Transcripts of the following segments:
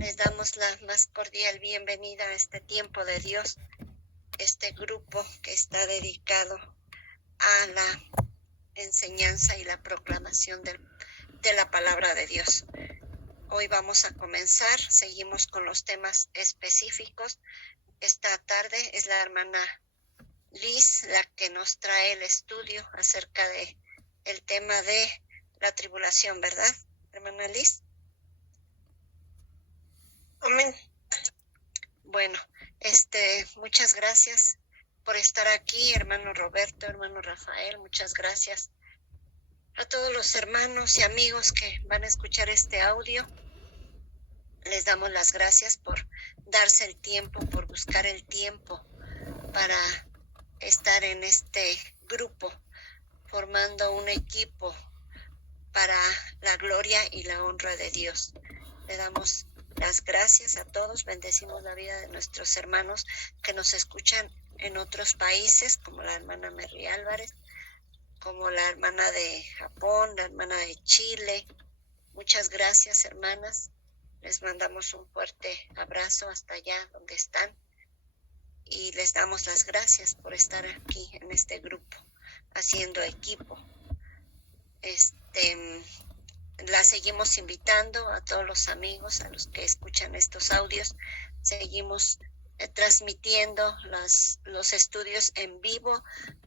Les damos la más cordial bienvenida a este tiempo de Dios, este grupo que está dedicado a la enseñanza y la proclamación de la palabra de Dios. Hoy vamos a comenzar, seguimos con los temas específicos. Esta tarde es la hermana Liz la que nos trae el estudio acerca de el tema de la tribulación, ¿verdad, hermana Liz? Amén. Bueno, muchas gracias por estar aquí, hermano Roberto, hermano Rafael, muchas gracias a todos los hermanos y amigos que van a escuchar este audio. Les damos las gracias por darse el tiempo, por buscar el tiempo para estar en este grupo, formando un equipo para la gloria y la honra de Dios. Le damos las gracias a todos, bendecimos la vida de nuestros hermanos que nos escuchan en otros países, como la hermana Mary Álvarez, como la hermana de Japón, la hermana de Chile. Muchas gracias, hermanas. Les mandamos un fuerte abrazo hasta allá donde están y les damos las gracias por estar aquí en este grupo, haciendo equipo. La seguimos invitando a todos los amigos, a los que escuchan estos audios. Seguimos transmitiendo los estudios en vivo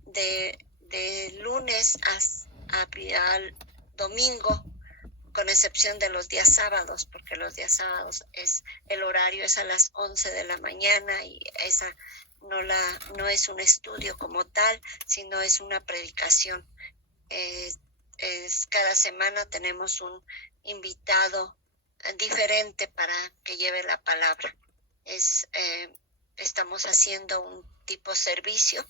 de lunes al domingo, con excepción de los días sábados, porque los días sábados el horario es a las 11 de la mañana y esa no es un estudio como tal, sino es una predicación. Cada semana tenemos un invitado diferente para que lleve la palabra. Estamos haciendo un tipo servicio,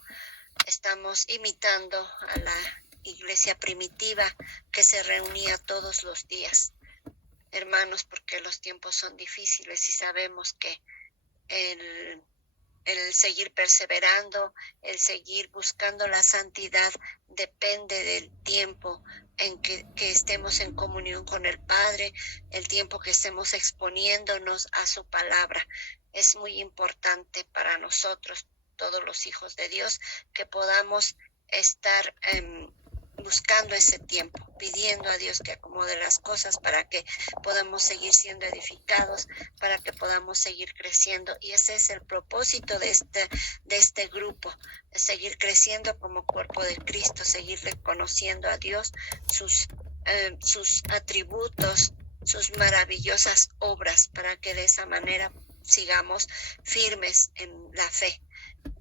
estamos imitando a la iglesia primitiva que se reunía todos los días. Hermanos, porque los tiempos son difíciles y sabemos que el seguir perseverando, el seguir buscando la santidad depende del tiempo en que estemos en comunión con el Padre, el tiempo que estemos exponiéndonos a su palabra. Es muy importante para nosotros, todos los hijos de Dios, que podamos estar buscando ese tiempo, pidiendo a Dios que acomode las cosas para que podamos seguir siendo edificados, para que podamos seguir creciendo. Y ese es el propósito de este grupo, seguir creciendo como cuerpo de Cristo, seguir reconociendo a Dios, sus atributos, sus maravillosas obras, para que de esa manera sigamos firmes en la fe.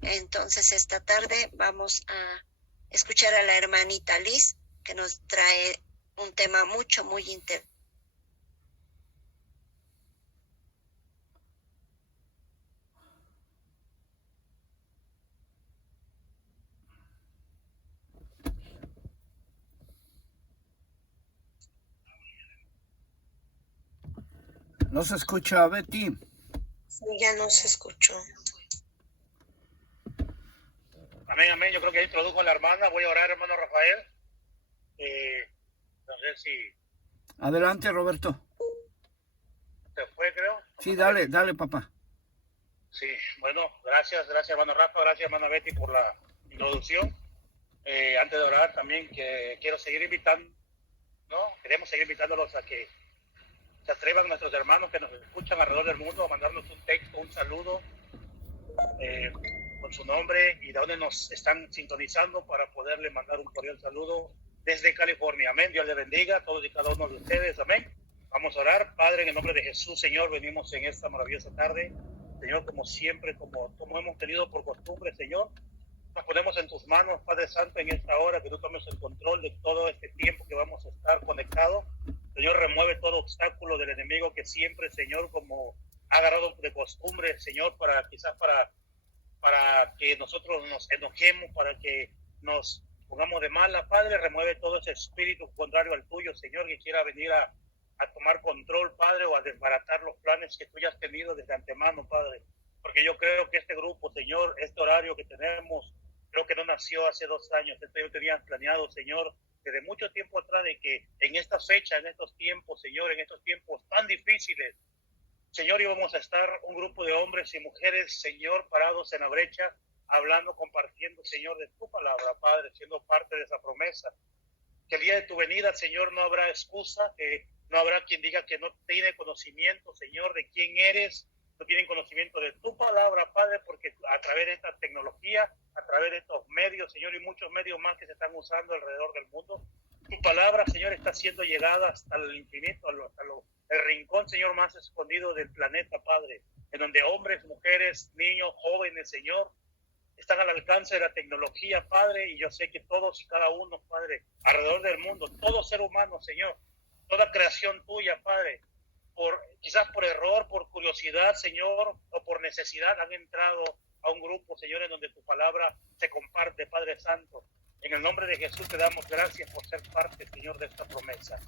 Entonces esta tarde vamos a escuchar a la hermanita Liz, que nos trae un tema muy interesante. ¿No se escucha, Betty? Sí, ya no se escuchó. Amén, amén. Yo creo que ya introdujo a la hermana. Voy a orar, hermano Rafael. No sé si... Adelante, Roberto. ¿Se fue, creo? Sí, dale, papá. Sí, bueno, gracias, hermano Rafa, gracias, hermana Betty, por la introducción. Antes de orar también, que quiero seguir invitando, ¿no? Queremos seguir invitándolos a que se atrevan nuestros hermanos que nos escuchan alrededor del mundo a mandarnos un texto, un saludo, con su nombre y de donde nos están sintonizando para poderle mandar un cordial saludo desde California. Amén. Dios le bendiga a todos y cada uno de ustedes. Amén. Vamos a orar. Padre, en el nombre de Jesús, Señor, venimos en esta maravillosa tarde. Señor, como siempre, como hemos tenido por costumbre, Señor, nos ponemos en tus manos, Padre Santo, en esta hora, que tú tomes el control de todo este tiempo que vamos a estar conectados. Señor, remueve todo obstáculo del enemigo que siempre, Señor, como ha agarrado de costumbre, Señor, para que nosotros nos enojemos, para que nos pongamos de mala. Padre, remueve todo ese espíritu contrario al tuyo, Señor, que quiera venir a tomar control, Padre, o a desbaratar los planes que tú ya has tenido desde antemano, Padre. Porque yo creo que este grupo, Señor, este horario que tenemos, creo que no nació hace 2 años. Esto yo tenía planeado, Señor, desde mucho tiempo atrás, de que en esta fecha, en estos tiempos, Señor, en estos tiempos tan difíciles, Señor, íbamos a estar un grupo de hombres y mujeres, Señor, parados en la brecha, hablando, compartiendo, Señor, de tu palabra, Padre, siendo parte de esa promesa. Que el día de tu venida, Señor, no habrá excusa, que no habrá quien diga que no tiene conocimiento, Señor, de quién eres, no tienen conocimiento de tu palabra, Padre, porque a través de esta tecnología, a través de estos medios, Señor, y muchos medios más que se están usando alrededor del mundo, tu palabra, Señor, está siendo llegada hasta el infinito, el rincón, Señor, más escondido del planeta, Padre, en donde hombres, mujeres, niños, jóvenes, Señor, están al alcance de la tecnología, Padre, y yo sé que todos y cada uno, Padre, alrededor del mundo, todo ser humano, Señor, toda creación tuya, Padre, quizás por error, por curiosidad, Señor, o por necesidad, han entrado a un grupo, Señor, en donde tu palabra se comparte, Padre Santo. En el nombre de Jesús te damos gracias por ser parte, Señor, de esta promesa.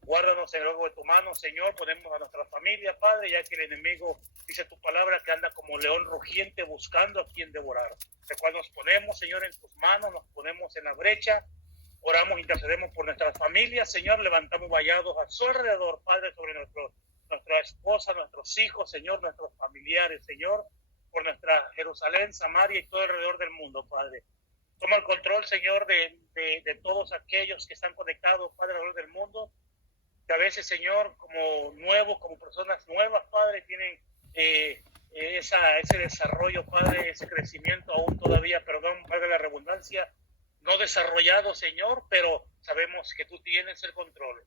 Guárdanos en el ojo de tu mano, Señor, ponemos a nuestra familia, Padre, ya que el enemigo, dice tu palabra, que anda como león rugiente buscando a quien devorar. De cual nos ponemos, Señor, en tus manos, nos ponemos en la brecha, oramos, intercedemos por nuestras familias, Señor, levantamos vallados a su alrededor, Padre, sobre nuestra esposa, nuestros hijos, Señor, nuestros familiares, Señor, por nuestra Jerusalén, Samaria y todo alrededor del mundo, Padre. Toma el control, Señor, de todos aquellos que están conectados, Padre, alrededor del mundo, que a veces, Señor, como nuevos, como personas nuevas, Padre, tienen ese desarrollo, Padre, ese crecimiento aún todavía, perdón, Padre, la redundancia, no desarrollado, Señor, pero sabemos que tú tienes el control.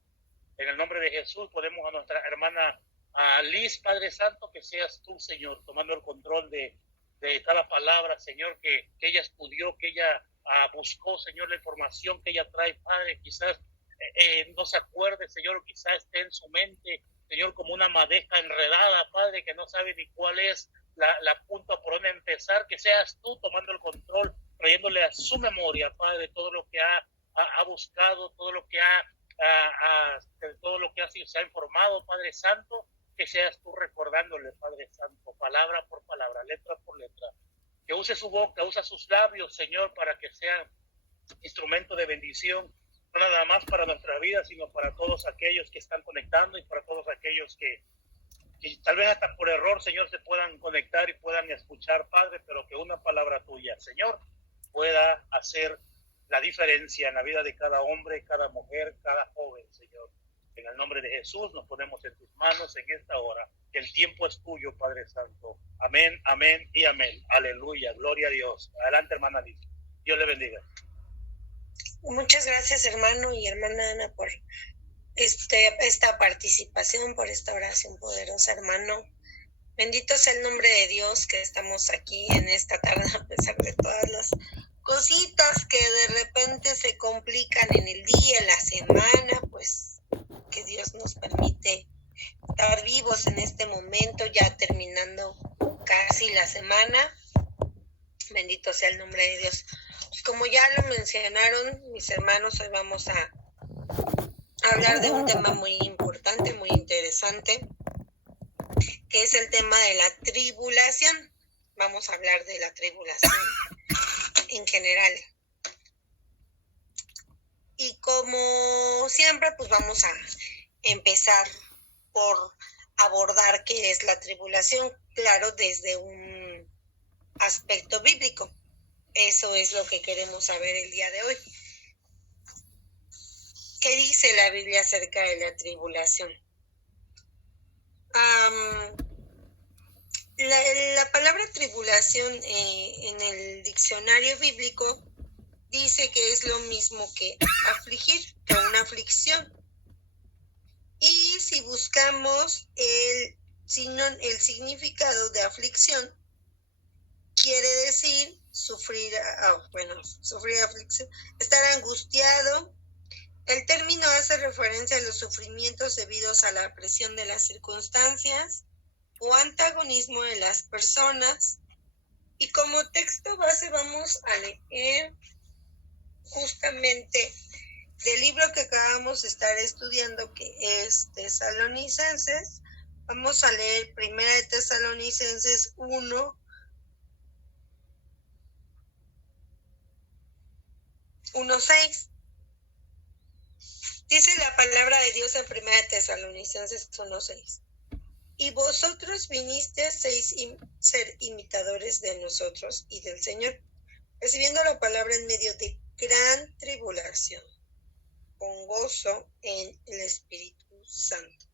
En el nombre de Jesús ponemos a nuestra hermana a Liz, Padre Santo, que seas tú, Señor, tomando el control de cada palabra, Señor, que ella estudió, que ella buscó, Señor, la información que ella trae, Padre, quizás no se acuerde, Señor, quizás esté en su mente, Señor, como una madeja enredada, Padre, que no sabe ni cuál es la punta por donde empezar, que seas tú tomando el control, trayéndole a su memoria, Padre, todo lo que ha buscado, todo lo que se ha informado, Padre Santo, que seas tú recordándole, Padre Santo, palabra por palabra, letra por letra, que use su boca, use sus labios, Señor, para que sean instrumento de bendición, no nada más para nuestra vida, sino para todos aquellos que están conectando y para todos aquellos que tal vez hasta por error, Señor, se puedan conectar y puedan escuchar, Padre, pero que una palabra tuya, Señor, pueda hacer la diferencia en la vida de cada hombre, cada mujer, cada joven, Señor. En el nombre de Jesús nos ponemos en tus manos en esta hora. Que el tiempo es tuyo, Padre Santo. Amén, amén y amén. Aleluya, gloria a Dios. Adelante, hermana Liz. Dios le bendiga. Muchas gracias, hermano y hermana Ana, por esta participación, por esta oración poderosa, hermano. Bendito sea el nombre de Dios, que estamos aquí en esta tarde a pesar de todas las cositas que de repente se complican en el día, en la semana, pues que Dios nos permite estar vivos en este momento, ya terminando casi la semana. Bendito sea el nombre de Dios. Pues como ya lo mencionaron mis hermanos, hoy vamos a hablar de un tema muy importante, muy interesante, que es el tema de la tribulación. Vamos a hablar de la tribulación en general. Y como siempre, pues vamos a empezar por abordar qué es la tribulación, claro, desde un aspecto bíblico. Eso es lo que queremos saber el día de hoy. ¿Qué dice la Biblia acerca de la tribulación? La palabra tribulación en el diccionario bíblico dice que es lo mismo que afligir, que una aflicción. Y si buscamos el significado de aflicción, quiere decir sufrir aflicción, estar angustiado. El término hace referencia a los sufrimientos debidos a la presión de las circunstancias o antagonismo de las personas. Y como texto base vamos a leer justamente del libro que acabamos de estar estudiando, que es Tesalonicenses. Vamos a leer 1 de Tesalonicenses 1:6. Dice la palabra de Dios en 1 de Tesalonicenses 1:6. y vosotros vinisteis ser imitadores de nosotros y del Señor, recibiendo la palabra en medio de gran tribulación, con gozo en el Espíritu Santo.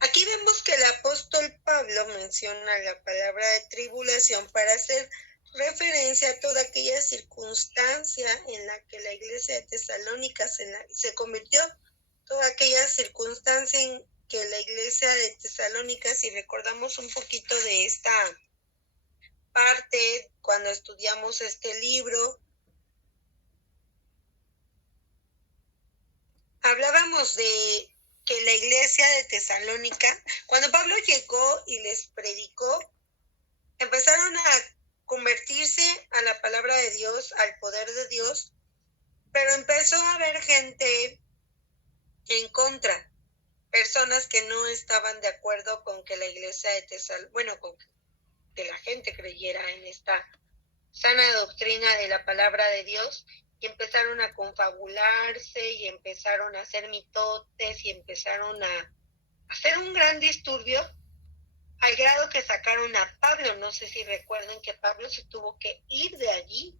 Aquí vemos que el apóstol Pablo menciona la palabra de tribulación para hacer referencia a toda aquella circunstancia en la que la iglesia de Tesalónica se convirtió, toda aquella circunstancia en que la iglesia de Tesalónica, si recordamos un poquito de esta parte cuando estudiamos este libro, hablábamos de que la iglesia de Tesalónica, cuando Pablo llegó y les predicó, empezaron a convertirse a la palabra de Dios, al poder de Dios, pero empezó a haber gente en contra, personas que no estaban de acuerdo con que la iglesia de Tesalónica, con que la gente creyera en esta sana doctrina de la palabra de Dios, y empezaron a confabularse y empezaron a hacer mitotes y empezaron a hacer un gran disturbio, al grado que sacaron a Pablo. No sé si recuerden que Pablo se tuvo que ir de allí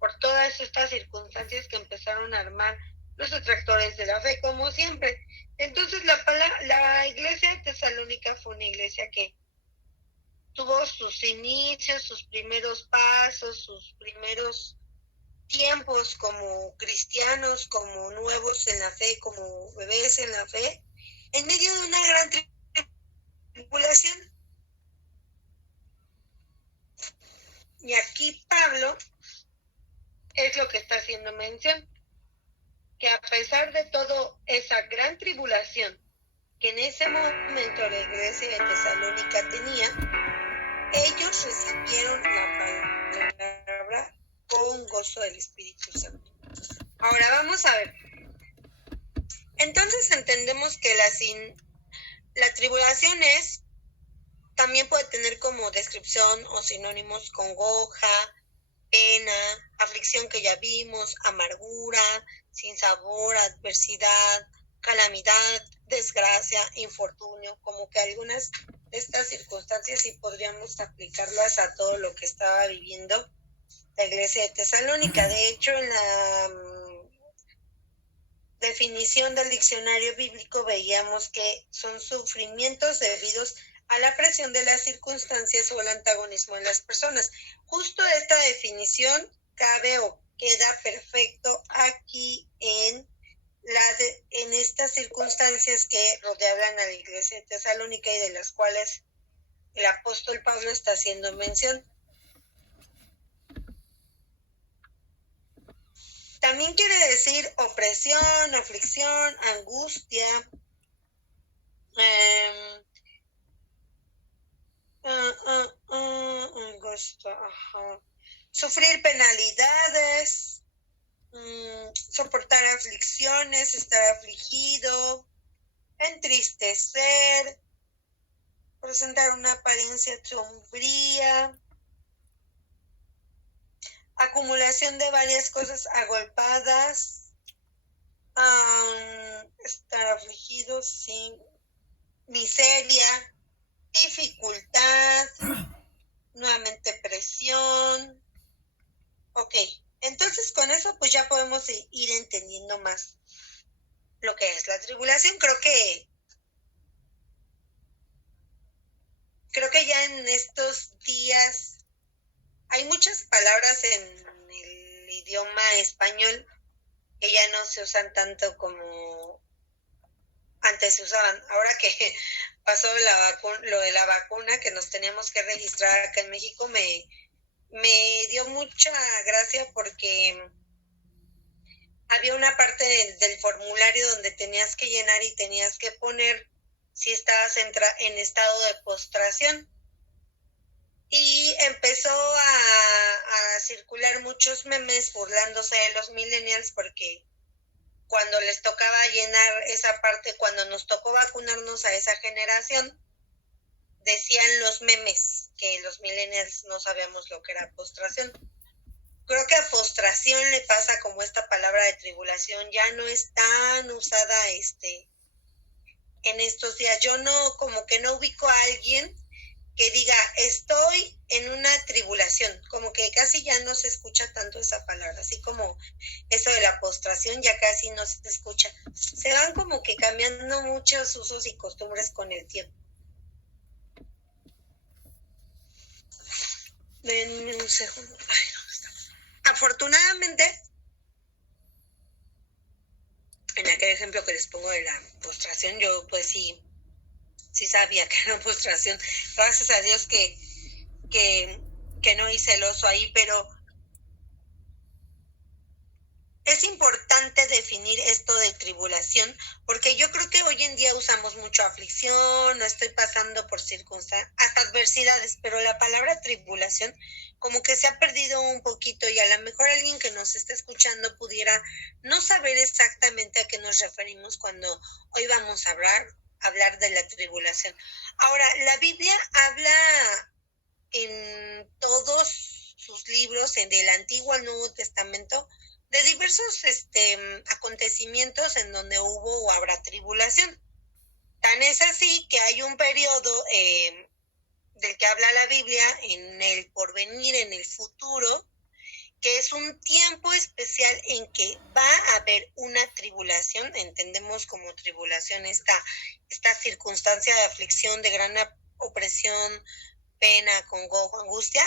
por todas estas circunstancias que empezaron a armar los detractores de la fe, como siempre. Entonces la iglesia de Tesalónica fue una iglesia que tuvo sus inicios, sus primeros pasos, sus primeros tiempos como cristianos, como nuevos en la fe, como bebés en la fe, en medio de una gran tribulación. Y aquí Pablo es lo que está haciendo mención, que a pesar de todo esa gran tribulación que en ese momento la iglesia de Tesalónica tenía, ellos recibieron la palabra con gozo del Espíritu Santo. Ahora vamos a ver. Entonces entendemos que la tribulación también puede tener como descripción o sinónimos congoja, pena, aflicción que ya vimos, amargura, sinsabor, adversidad, calamidad, desgracia, infortunio, como que algunas de estas circunstancias sí podríamos aplicarlas a todo lo que estaba viviendo la iglesia de Tesalónica. De hecho, en la definición del diccionario bíblico veíamos que son sufrimientos debidos a la presión de las circunstancias o el antagonismo de las personas. Justo esta definición cabe o queda perfecto aquí en estas circunstancias que rodeaban a la iglesia de Tesalónica y de las cuales el apóstol Pablo está haciendo mención. También quiere decir opresión, aflicción, angustia, sufrir penalidades, soportar aflicciones, estar afligido, entristecer, presentar una apariencia sombría, acumulación de varias cosas agolpadas, estar afligido, sí, miseria, dificultad, nuevamente presión. Ok, entonces con eso pues ya podemos ir entendiendo más lo que es la tribulación. Creo que ya en estos días hay muchas palabras en el idioma español que ya no se usan como antes se usaban. Ahora que pasó lo de la vacuna, que nos teníamos que registrar acá en México, me dio mucha gracia porque había una parte del formulario donde tenías que llenar y tenías que poner si estabas en estado de postración. Y empezó a circular muchos memes burlándose de los millennials porque cuando les tocaba llenar esa parte, cuando nos tocó vacunarnos a esa generación, decían los memes que los millennials no sabíamos lo que era postración. Creo que a postración le pasa como esta palabra de tribulación, ya no es tan usada en estos días. Yo no, como que no ubico a alguien que diga, estoy en una tribulación, como que casi ya no se escucha tanto esa palabra, así como eso de la postración ya casi no se escucha. Se van como que cambiando muchos usos y costumbres con el tiempo. Denme un segundo. Ay, ¿dónde está? Afortunadamente, en aquel ejemplo que les pongo de la postración, yo pues sí sabía que era postración. Gracias a Dios que no hice el oso ahí, pero es importante definir esto de tribulación, porque yo creo que hoy en día usamos mucho aflicción, no estoy pasando por circunstancias, hasta adversidades, pero la palabra tribulación como que se ha perdido un poquito y a lo mejor alguien que nos está escuchando pudiera no saber exactamente a qué nos referimos cuando hoy vamos a hablar de la tribulación. Ahora, la Biblia habla en todos sus libros, en el Antiguo al Nuevo Testamento, de diversos acontecimientos en donde hubo o habrá tribulación. Tan es así que hay un periodo del que habla la Biblia en el porvenir, en el futuro, que es un tiempo especial en que va a haber una tribulación. Entendemos como tribulación esta circunstancia de aflicción, de gran opresión, pena, congojo, angustia,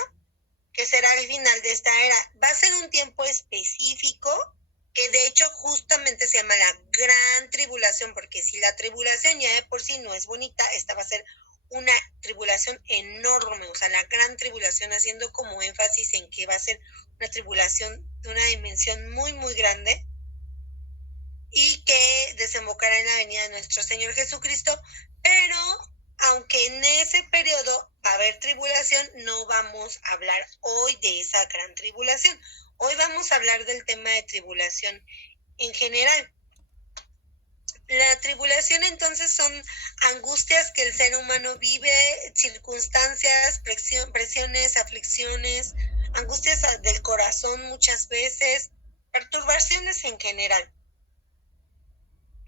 que será el final de esta era. Va a ser un tiempo específico que de hecho justamente se llama la gran tribulación, porque si la tribulación ya de por sí no es bonita, esta va a ser una tribulación enorme, o sea, la gran tribulación, haciendo como énfasis en que va a ser una tribulación de una dimensión muy, muy grande y que desembocará en la venida de nuestro Señor Jesucristo. Pero aunque en ese periodo va a haber tribulación, no vamos a hablar hoy de esa gran tribulación. Hoy vamos a hablar del tema de tribulación en general. La tribulación entonces son angustias que el ser humano vive, circunstancias, presiones, aflicciones, angustias del corazón muchas veces, perturbaciones en general.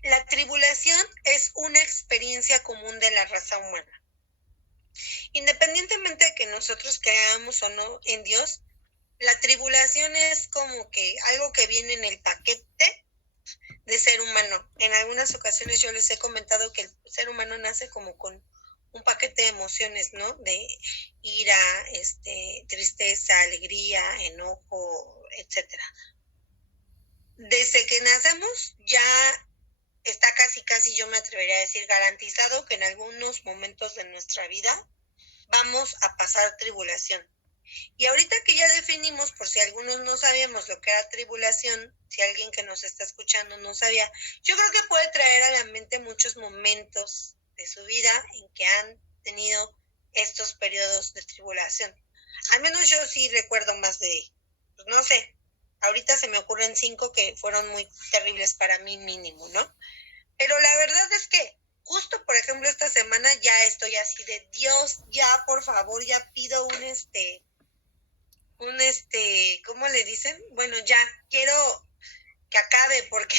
La tribulación es una experiencia común de la raza humana. Independientemente de que nosotros creamos o no en Dios, la tribulación es como que algo que viene en el paquete de ser humano. En algunas ocasiones yo les he comentado que el ser humano nace como con un paquete de emociones, ¿no? De ira, tristeza, alegría, enojo, etcétera. Desde que nacemos ya está casi, yo me atrevería a decir, garantizado que en algunos momentos de nuestra vida vamos a pasar tribulación. Y ahorita que ya definimos, por si algunos no sabíamos lo que era tribulación, si alguien que nos está escuchando no sabía, yo creo que puede traer a la mente muchos momentos de su vida en que han tenido estos periodos de tribulación. Al menos yo sí recuerdo más de, pues no sé, ahorita se me ocurren 5 que fueron muy terribles para mí mínimo, ¿no? Pero la verdad es que justo, por ejemplo, esta semana ya estoy así de Dios, ya por favor, ya pido ¿cómo le dicen? Bueno, ya quiero que acabe porque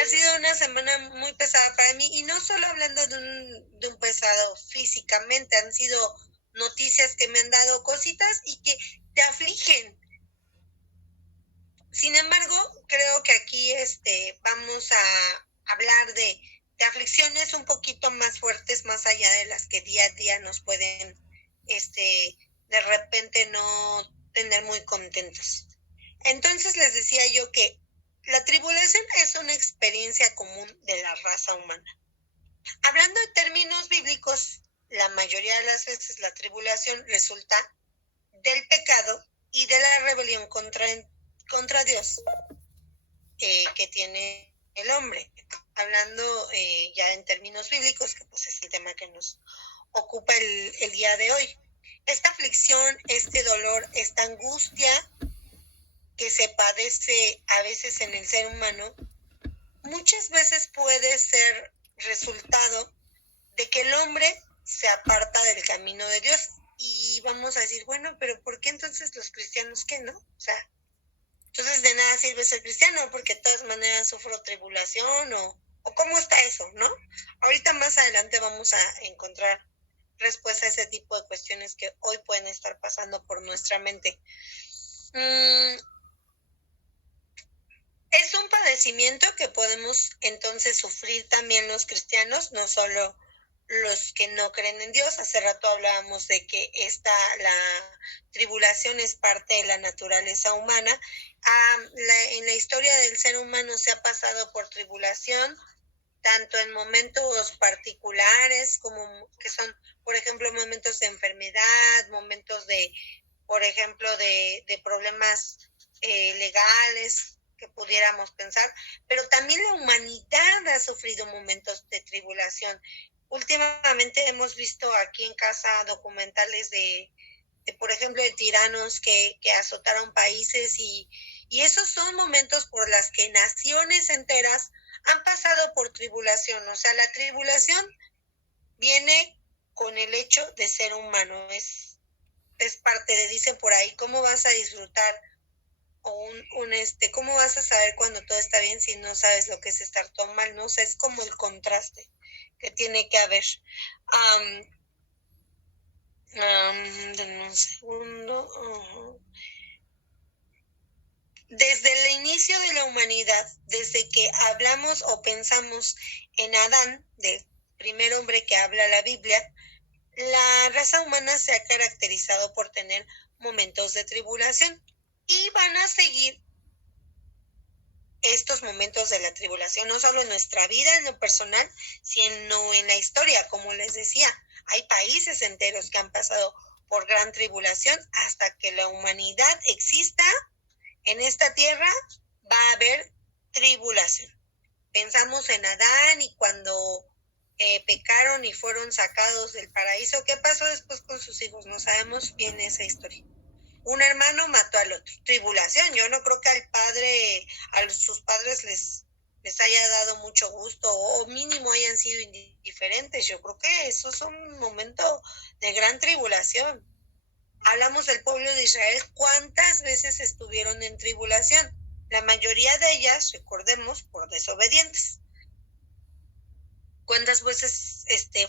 ha sido una semana muy pesada para mí, y no solo hablando de un pesado físicamente, han sido noticias que me han dado cositas y que te afligen. Sin embargo, creo que aquí vamos a hablar de aflicciones un poquito más fuertes, más allá de las que día a día nos pueden de repente no tener muy contentos. Entonces les decía yo que la tribulación es una experiencia común de la raza humana. Hablando de términos bíblicos, la mayoría de las veces la tribulación resulta del pecado y de la rebelión contra Dios que tiene el hombre. Hablando ya en términos bíblicos, que pues es el tema que nos ocupa el día de hoy. Esta aflicción, este dolor, esta angustia que se padece a veces en el ser humano, muchas veces puede ser resultado de que el hombre se aparta del camino de Dios. Y vamos a decir, bueno, pero ¿por qué entonces los cristianos qué, no? O sea, entonces de nada sirve ser cristiano, porque de todas maneras sufro tribulación, o ¿O cómo está eso, no? Ahorita más adelante vamos a encontrar respuesta a ese tipo de cuestiones que hoy pueden estar pasando por nuestra mente. Es un padecimiento que podemos entonces sufrir también los cristianos, no solo los que no creen en Dios. Hace rato hablábamos de que la tribulación es parte de la naturaleza humana. En la historia del ser humano se ha pasado por tribulación, tanto en momentos particulares como que son, por ejemplo, momentos de enfermedad, momentos de, por ejemplo, de problemas legales que pudiéramos pensar, pero también la humanidad ha sufrido momentos de tribulación. Últimamente hemos visto aquí en casa documentales de por ejemplo, de tiranos que azotaron países y esos son momentos por las que naciones enteras han pasado por tribulación. O sea, la tribulación viene con el hecho de ser humano, es parte de, dicen por ahí, ¿cómo vas a disfrutar o cómo vas a saber cuando todo está bien si no sabes lo que es estar todo mal, ¿no? O sea, es como el contraste que tiene que haber. Denme un segundo. Desde el inicio de la humanidad, desde que hablamos o pensamos en Adán, del primer hombre que habla la Biblia, la raza humana se ha caracterizado por tener momentos de tribulación y van a seguir estos momentos de la tribulación, no solo en nuestra vida, en lo personal, sino en la historia. Como les decía, hay países enteros que han pasado por gran tribulación. Hasta que la humanidad exista en esta tierra, va a haber tribulación. Pensamos en Adán y cuando pecaron y fueron sacados del paraíso, ¿qué pasó después con sus hijos? No sabemos bien esa historia. Un hermano mató al otro. Tribulación. Yo no creo que a sus padres les haya dado mucho gusto o mínimo hayan sido indiferentes. Yo creo que eso es un momento de gran tribulación. Hablamos del pueblo de Israel. ¿Cuántas veces estuvieron en tribulación? La mayoría de ellas, recordemos, por desobedientes. ¿Cuántas veces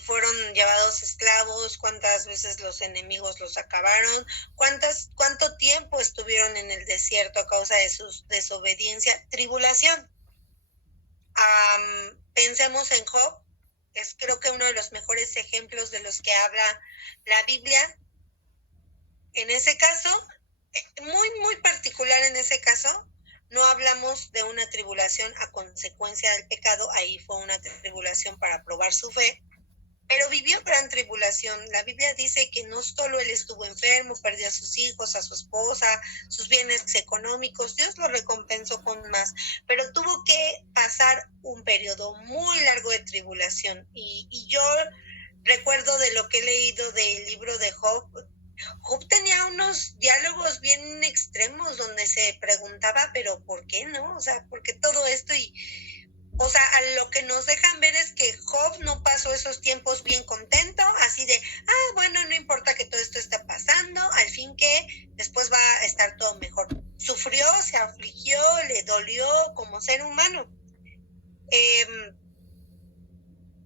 fueron llevados esclavos? ¿Cuántas veces los enemigos los acabaron? ¿Cuánto tiempo estuvieron en el desierto a causa de su desobediencia? Tribulación. Pensemos en Job. Es creo que uno de los mejores ejemplos de los que habla la Biblia. En ese caso, muy, muy particular en ese caso, no hablamos de una tribulación a consecuencia del pecado, ahí fue una tribulación para probar su fe, pero vivió gran tribulación. La Biblia dice que no solo él estuvo enfermo, perdió a sus hijos, a su esposa, sus bienes económicos, Dios lo recompensó con más, pero tuvo que pasar un periodo muy largo de tribulación. Y yo recuerdo de lo que he leído del libro de Job. Job tenía unos diálogos bien extremos donde se preguntaba, pero ¿por qué no? O sea, ¿por qué todo esto? O sea, lo que nos dejan ver es que Job no pasó esos tiempos bien contento, así de, bueno, no importa que todo esto está pasando, al fin que después va a estar todo mejor. Sufrió, se afligió, le dolió como ser humano.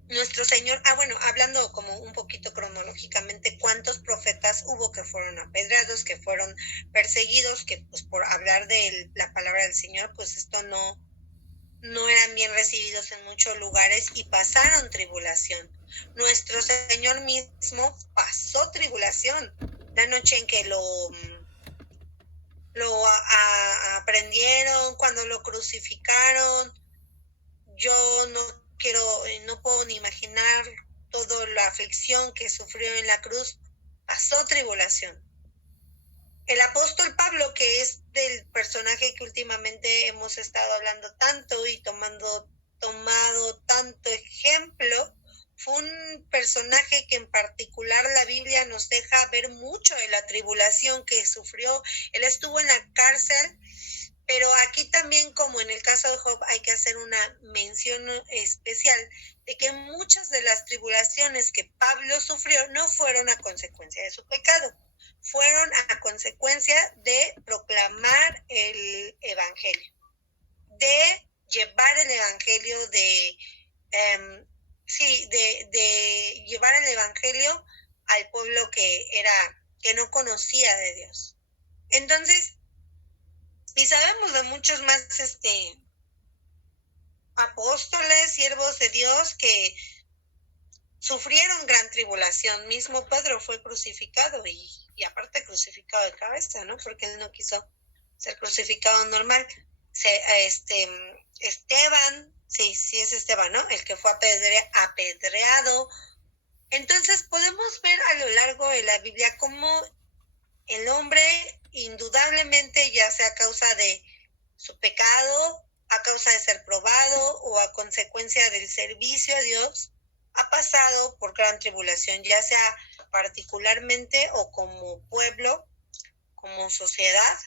Nuestro Señor, hablando como un poquito cronológicamente, ¿cuántos profetas hubo que fueron apedreados, que fueron perseguidos, que pues por hablar de la palabra del Señor, pues esto no eran bien recibidos en muchos lugares y pasaron tribulación? Nuestro Señor mismo pasó tribulación. La noche en que lo aprendieron, cuando lo crucificaron, yo no puedo ni imaginar toda la aflicción que sufrió en la cruz. Pasó tribulación. El apóstol Pablo, que es del personaje que últimamente hemos estado hablando tanto y tomado tanto ejemplo, fue un personaje que en particular la Biblia nos deja ver mucho de la tribulación que sufrió. Él estuvo en la cárcel, pero aquí también, como en el caso de Job, hay que hacer una mención especial de que muchas de las tribulaciones que Pablo sufrió no fueron a consecuencia de su pecado, fueron a consecuencia de proclamar el evangelio, de llevar el evangelio de llevar el evangelio al pueblo que no conocía de Dios. Entonces, y sabemos de muchos más apóstoles, siervos de Dios que sufrieron gran tribulación. Mismo Pedro fue crucificado y aparte crucificado de cabeza, ¿no? Porque él no quiso ser crucificado normal. Esteban, sí es Esteban, ¿no? El que fue apedreado. Entonces podemos ver a lo largo de la Biblia cómo el hombre, indudablemente, ya sea a causa de su pecado, a causa de ser probado o a consecuencia del servicio a Dios, ha pasado por gran tribulación, ya sea particularmente o como pueblo, como sociedad.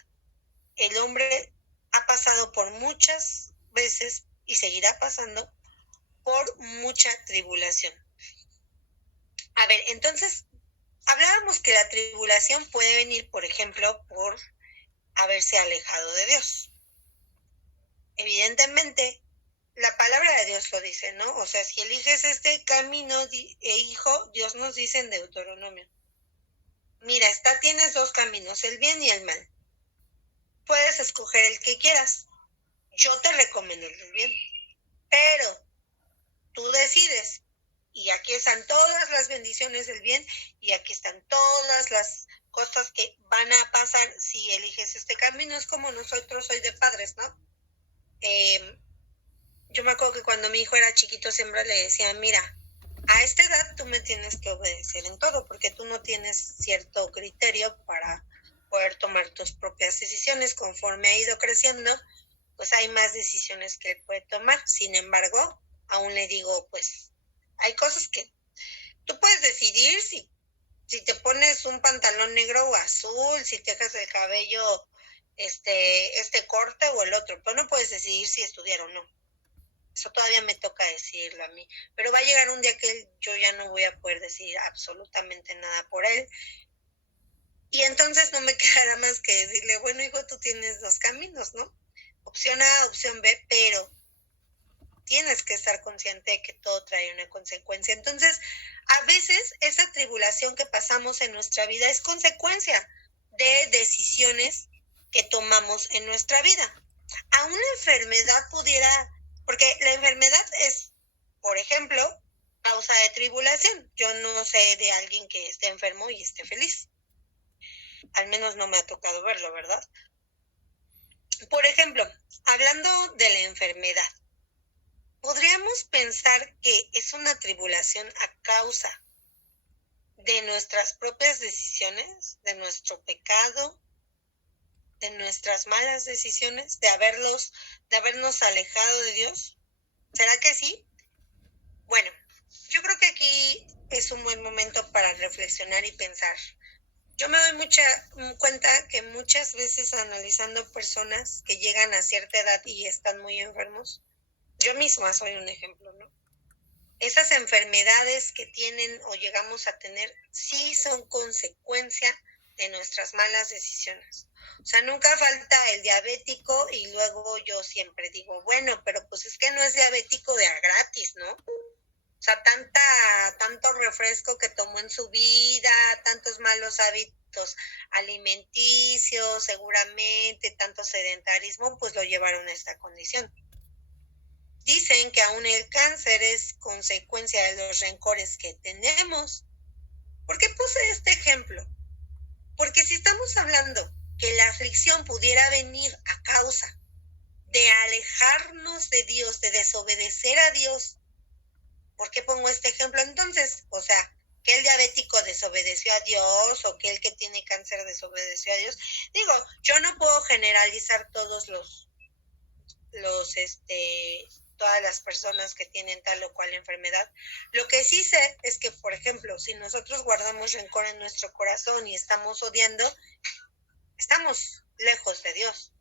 El hombre ha pasado por muchas veces y seguirá pasando por mucha tribulación. A ver, entonces, hablábamos que la tribulación puede venir, por ejemplo, por haberse alejado de Dios. Evidentemente, la palabra de Dios lo dice, ¿no? O sea, si eliges este camino, hijo, Dios nos dice en Deuteronomio. Mira, tienes dos caminos, el bien y el mal. Puedes escoger el que quieras. Yo te recomiendo el bien. Pero tú decides. Y aquí están todas las bendiciones del bien y aquí están todas las cosas que van a pasar si eliges este camino. Es como nosotros soy de padres, ¿no? Yo me acuerdo que cuando mi hijo era chiquito siempre le decía, mira, a esta edad tú me tienes que obedecer en todo porque tú no tienes cierto criterio para poder tomar tus propias decisiones. Conforme ha ido creciendo, pues hay más decisiones que él puede tomar. Sin embargo, aún le digo, pues, hay cosas que tú puedes decidir si te pones un pantalón negro o azul, si te dejas el cabello este corte o el otro, pero no puedes decidir si estudiar o no. Eso todavía me toca decidirlo a mí. Pero va a llegar un día que yo ya no voy a poder decidir absolutamente nada por él. Y entonces no me quedará más que decirle, bueno, hijo, tú tienes dos caminos, ¿no? Opción A, opción B, pero tienes que estar consciente de que todo trae una consecuencia. Entonces, a veces esa tribulación que pasamos en nuestra vida es consecuencia de decisiones que tomamos en nuestra vida. A una enfermedad porque la enfermedad es, por ejemplo, causa de tribulación. Yo no sé de alguien que esté enfermo y esté feliz. Al menos no me ha tocado verlo, ¿verdad? Por ejemplo, hablando de la enfermedad, podríamos pensar que es una tribulación a causa de nuestras propias decisiones, de nuestro pecado, de nuestras malas decisiones, de habernos alejado de Dios. ¿Será que sí? Bueno, yo creo que aquí es un buen momento para reflexionar y pensar. Yo me doy cuenta que muchas veces analizando personas que llegan a cierta edad y están muy enfermos, yo misma soy un ejemplo, ¿no? Esas enfermedades que tienen o llegamos a tener sí son consecuencia de nuestras malas decisiones. O sea, nunca falta el diabético y luego yo siempre digo, bueno, pero pues es que no es diabético de a gratis, ¿no? O sea, tanto refresco que tomó en su vida, tantos malos hábitos alimenticios, seguramente, tanto sedentarismo, pues lo llevaron a esta condición. Dicen que aún el cáncer es consecuencia de los rencores que tenemos. ¿Por qué puse este ejemplo? Porque si estamos hablando que la aflicción pudiera venir a causa de alejarnos de Dios, de desobedecer a Dios, ¿por qué pongo este ejemplo entonces? O sea, que el diabético desobedeció a Dios o que el que tiene cáncer desobedeció a Dios. Digo, yo no puedo generalizar todas las personas que tienen tal o cual enfermedad. Lo que sí sé es que, por ejemplo, si nosotros guardamos rencor en nuestro corazón y estamos odiando, estamos lejos de Dios.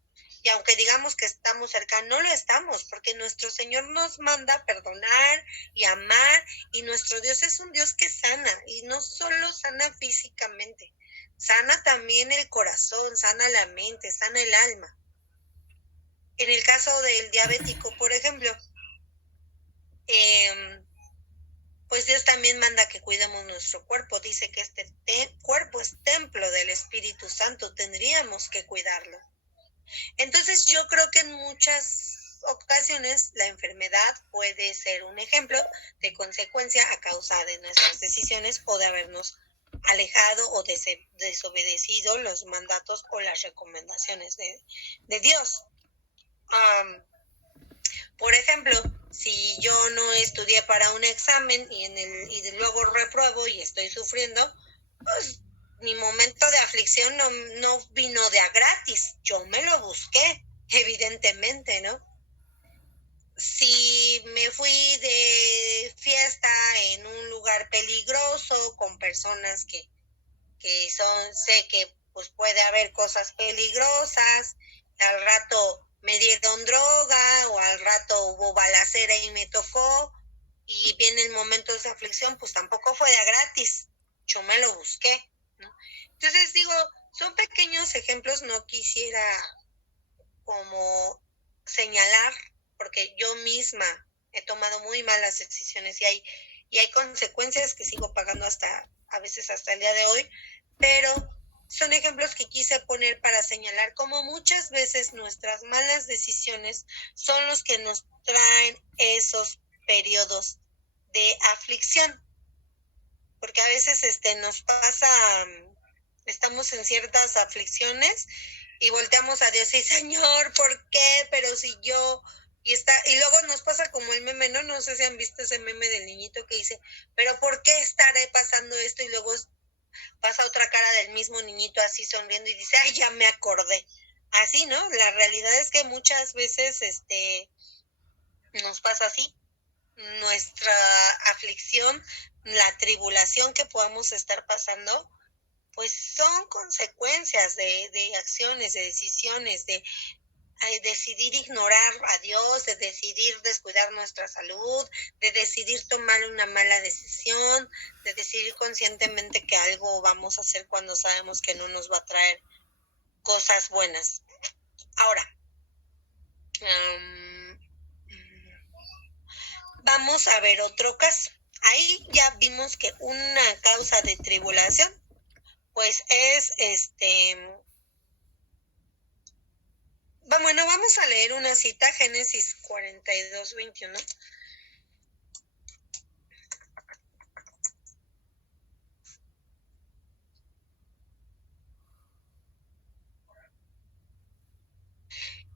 Y aunque digamos que estamos cerca, no lo estamos, porque nuestro Señor nos manda a perdonar y amar, y nuestro Dios es un Dios que sana, y no solo sana físicamente, sana también el corazón, sana la mente, sana el alma. En el caso del diabético, por ejemplo, pues Dios también manda que cuidemos nuestro cuerpo. Dice que este cuerpo es templo del Espíritu Santo, tendríamos que cuidarlo. Entonces yo creo que en muchas ocasiones la enfermedad puede ser un ejemplo de consecuencia a causa de nuestras decisiones o de habernos alejado o desobedecido los mandatos o las recomendaciones de Dios. Por ejemplo, si yo no estudié para un examen y luego repruebo y estoy sufriendo, pues mi momento de aflicción no vino de a gratis, yo me lo busqué, evidentemente, ¿no? Si me fui de fiesta en un lugar peligroso con personas que sé que pues puede haber cosas peligrosas, al rato me dieron droga o al rato hubo balacera y me tocó y vienen momentos de aflicción, pues tampoco fue de a gratis, yo me lo busqué, ¿no? Entonces digo, son pequeños ejemplos, no quisiera como señalar, porque yo misma he tomado muy malas decisiones y hay consecuencias que sigo pagando a veces hasta el día de hoy, pero son ejemplos que quise poner para señalar cómo muchas veces nuestras malas decisiones son los que nos traen esos periodos de aflicción, porque a veces nos pasa, estamos en ciertas aflicciones y volteamos a Dios y Señor, ¿por qué? Pero si yo... Y luego nos pasa como el meme, ¿no? No sé si han visto ese meme del niñito que dice, pero ¿por qué estaré pasando esto? Y luego pasa otra cara del mismo niñito así sonriendo y dice, ay, ya me acordé. Así, ¿no? La realidad es que muchas veces nos pasa así. Nuestra aflicción, la tribulación que podamos estar pasando, pues son consecuencias de acciones, de decisiones, de decidir ignorar a Dios, de decidir descuidar nuestra salud, de decidir tomar una mala decisión, de decidir conscientemente que algo vamos a hacer cuando sabemos que no nos va a traer cosas buenas. Ahora, vamos a ver otro caso. Ahí ya vimos que una causa de tribulación, pues es Bueno, vamos a leer una cita, Génesis 42, 21.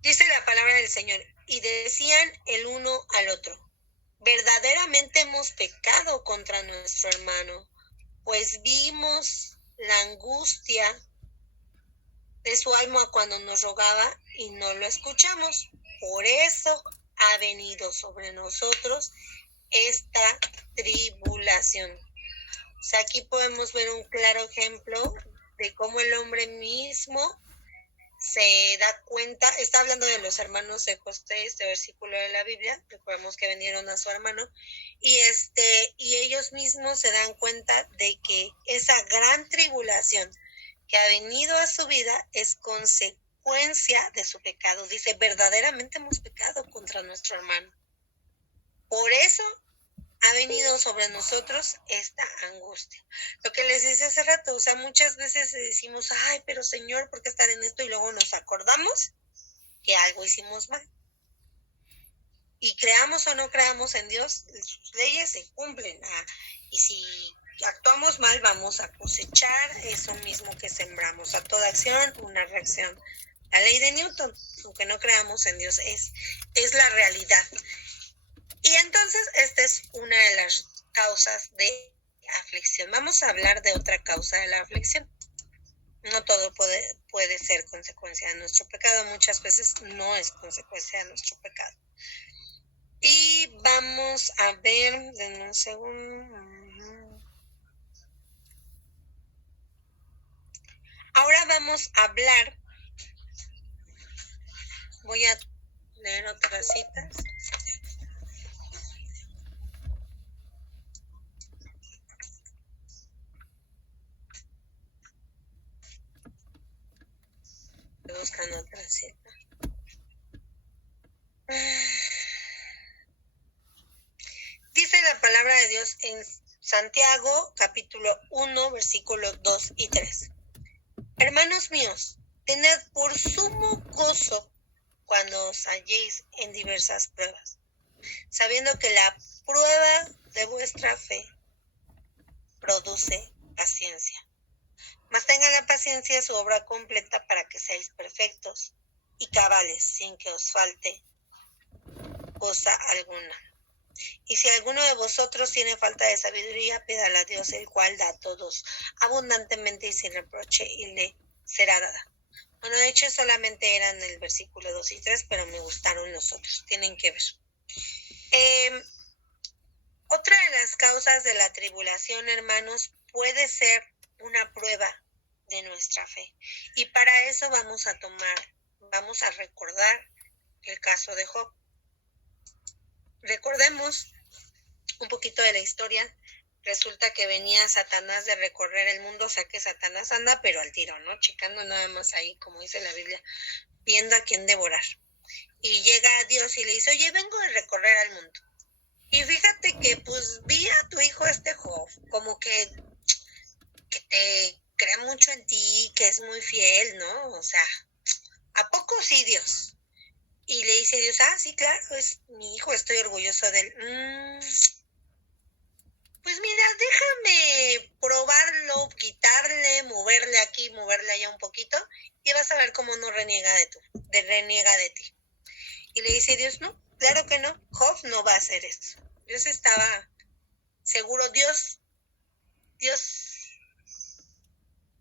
Dice la palabra del Señor, y decían el uno al otro, verdaderamente hemos pecado contra nuestro hermano, pues vimos la angustia de su alma cuando nos rogaba y no lo escuchamos. Por eso ha venido sobre nosotros esta tribulación. O sea, aquí podemos ver un claro ejemplo de cómo el hombre mismo se da cuenta. Está hablando de los hermanos de José, este versículo de la Biblia. Recordemos que vendieron a su hermano y ellos mismos se dan cuenta de que esa gran tribulación que ha venido a su vida es consecuencia de su pecado. Dice, verdaderamente hemos pecado contra nuestro hermano. Por eso ha venido sobre nosotros esta angustia. Lo que les decía hace rato, o sea, muchas veces decimos, ay, pero Señor, ¿por qué estar en esto? Y luego nos acordamos que algo hicimos mal. Y creamos o no creamos en Dios, sus leyes se cumplen. Y si actuamos mal, vamos a cosechar eso mismo que sembramos. A toda acción, una reacción. La ley de Newton, aunque no creamos en Dios, es la realidad. Y entonces esta es una de las causas de aflicción. Vamos a hablar de otra causa de la aflicción. No todo puede ser consecuencia de nuestro pecado, muchas veces no es consecuencia de nuestro pecado. Y vamos a ver, denme un segundo. Ahora vamos a hablar, voy a leer otras citas. Estoy buscando otra cita. palabra de Dios en Santiago, capítulo 1, versículos 2 y 3. Hermanos míos, tened por sumo gozo cuando os halléis en diversas pruebas, sabiendo que la prueba de vuestra fe produce paciencia. Mas tenga la paciencia su obra completa para que seáis perfectos y cabales, sin que os falte cosa alguna. Y si alguno de vosotros tiene falta de sabiduría, pídala a Dios, el cual da a todos abundantemente y sin reproche, y le será dada. Bueno, de hecho solamente eran el versículo 2 y 3, pero me gustaron los otros, tienen que ver. Otra de las causas de la tribulación, hermanos, puede ser una prueba de nuestra fe. Y para eso vamos a recordar el caso de Job. Recordemos un poquito de la historia. Resulta que venía Satanás de recorrer el mundo, o sea que Satanás anda pero al tiro, ¿no? Checando nada más ahí, como dice la Biblia, viendo a quién devorar. Y llega a Dios y le dice, oye, vengo de recorrer al mundo. Y fíjate que pues vi a tu hijo Job, como que te cree mucho en ti, que es muy fiel, ¿no? O sea, ¿a poco sí, Dios? Y le dice Dios, sí, claro, es mi hijo, estoy orgulloso de él. Pues mira, déjame probarlo, quitarle, moverle aquí, moverle allá un poquito, y vas a ver cómo no reniega de ti. Y le dice Dios, no, claro que no, Job no va a hacer esto. Dios estaba seguro, Dios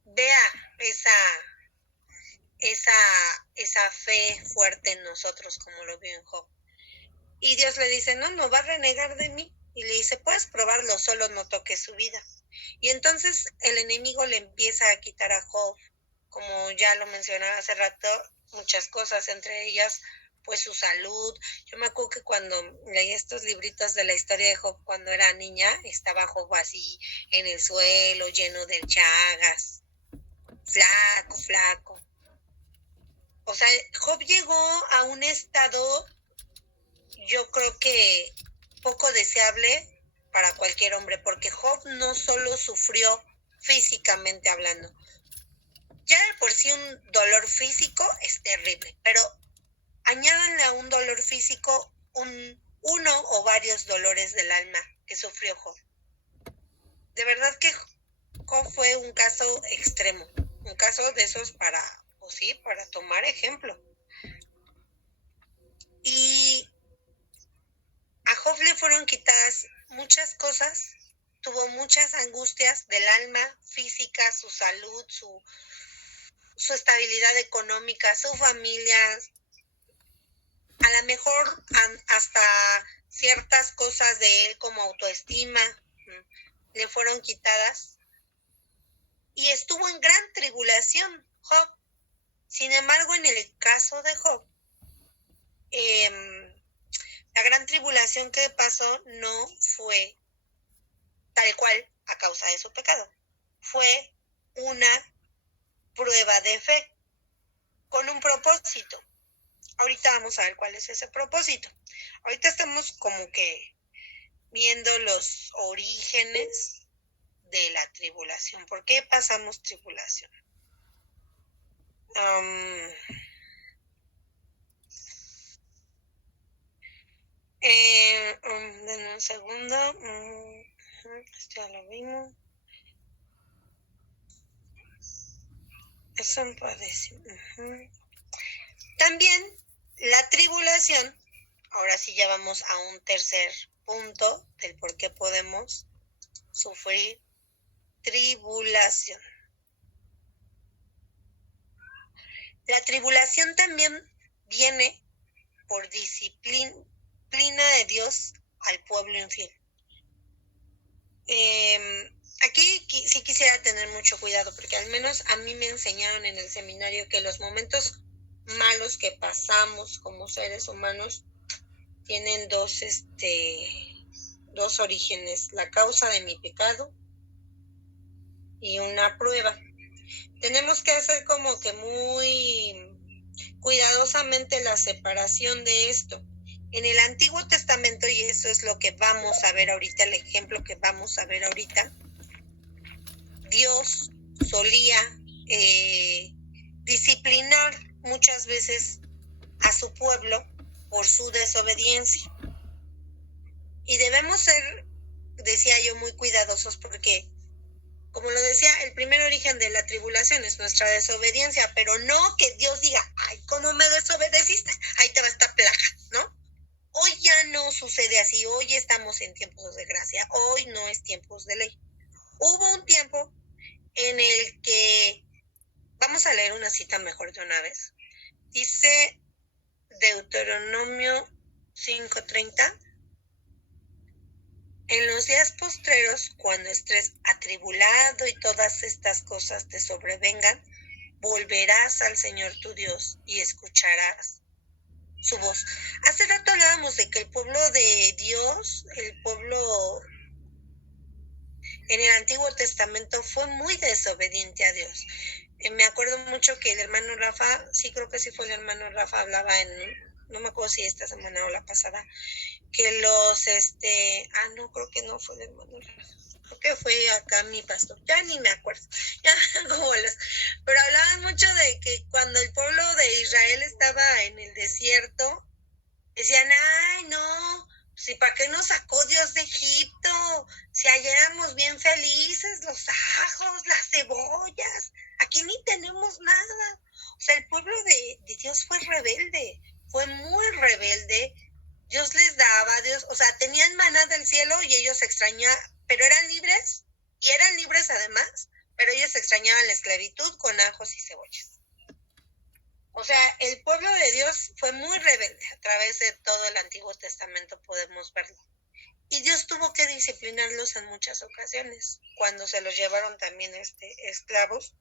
vea esa fe fuerte en nosotros como lo vio en Job. Y Dios le dice, no va a renegar de mí. Y le dice, puedes probarlo, solo no toques su vida. Y entonces el enemigo le empieza a quitar a Job, como ya lo mencionaba hace rato, muchas cosas, entre ellas pues su salud. Yo me acuerdo que cuando leí estos libritos de la historia de Job cuando era niña, estaba Job así en el suelo, lleno de llagas, flaco. O sea, Job llegó a un estado, yo creo que poco deseable para cualquier hombre, porque Job no solo sufrió físicamente hablando. Ya de por sí un dolor físico es terrible, pero añádanle a un dolor físico uno o varios dolores del alma que sufrió Job. De verdad que Job fue un caso extremo, un caso de esos para tomar ejemplo. Y a Job le fueron quitadas muchas cosas, tuvo muchas angustias del alma, física, su salud, su estabilidad económica, su familia, a lo mejor hasta ciertas cosas de él como autoestima le fueron quitadas y estuvo en gran tribulación Job. Sin embargo, en el caso de Job, la gran tribulación que pasó no fue tal cual a causa de su pecado. Fue una prueba de fe con un propósito. Ahorita vamos a ver cuál es ese propósito. Ahorita estamos como que viendo los orígenes de la tribulación. ¿Por qué pasamos tribulación? Denme un segundo. Esto ya lo vimos. Es un padecimiento. También la tribulación, ahora sí ya vamos a un tercer punto del por qué podemos sufrir tribulación. La tribulación también viene por disciplina de Dios al pueblo infiel. Aquí sí quisiera tener mucho cuidado, porque al menos a mí me enseñaron en el seminario que los momentos malos que pasamos como seres humanos tienen dos orígenes: la causa de mi pecado y una prueba. Tenemos que hacer como que muy cuidadosamente la separación de esto. En el Antiguo Testamento, y eso es lo que vamos a ver ahorita, el ejemplo que vamos a ver ahorita, Dios solía disciplinar muchas veces a su pueblo por su desobediencia. Y debemos ser, decía yo, muy cuidadosos porque, como lo decía, el primer origen de la tribulación es nuestra desobediencia, pero no que Dios diga, ay, ¿cómo me desobedeciste? Ahí te va esta plaga, ¿no? Hoy ya no sucede así, hoy estamos en tiempos de gracia, hoy no es tiempos de ley. Hubo un tiempo en el que, vamos a leer una cita mejor de una vez, dice Deuteronomio 5:30, en los días postreros, cuando estés atribulado y todas estas cosas te sobrevengan, volverás al Señor tu Dios y escucharás su voz. Hace rato hablábamos de que el pueblo de Dios, el pueblo en el Antiguo Testamento fue muy desobediente a Dios. Me acuerdo mucho que el hermano Rafa, sí creo que sí fue el hermano Rafa, hablaba no me acuerdo si esta semana o la pasada, que los, no, creo que no fue el hermano Rafa, creo que fue acá mi pastor, ya ni me acuerdo, ya como pero hablaban mucho de que cuando el pueblo de Israel estaba en el desierto, decían, ay, no, si para qué nos sacó Dios de Egipto, si allá éramos bien felices, los ajos, las cebollas, aquí ni tenemos nada. O sea, el pueblo de Dios fue rebelde, fue muy rebelde. Dios les daba, o sea, tenían maná del cielo y ellos extrañaban, pero eran libres, y eran libres además, pero ellos extrañaban la esclavitud con ajos y cebollas. O sea, el pueblo de Dios fue muy rebelde. A través de todo el Antiguo Testamento podemos verlo. Y Dios tuvo que disciplinarlos en muchas ocasiones. Cuando se los llevaron también esclavos,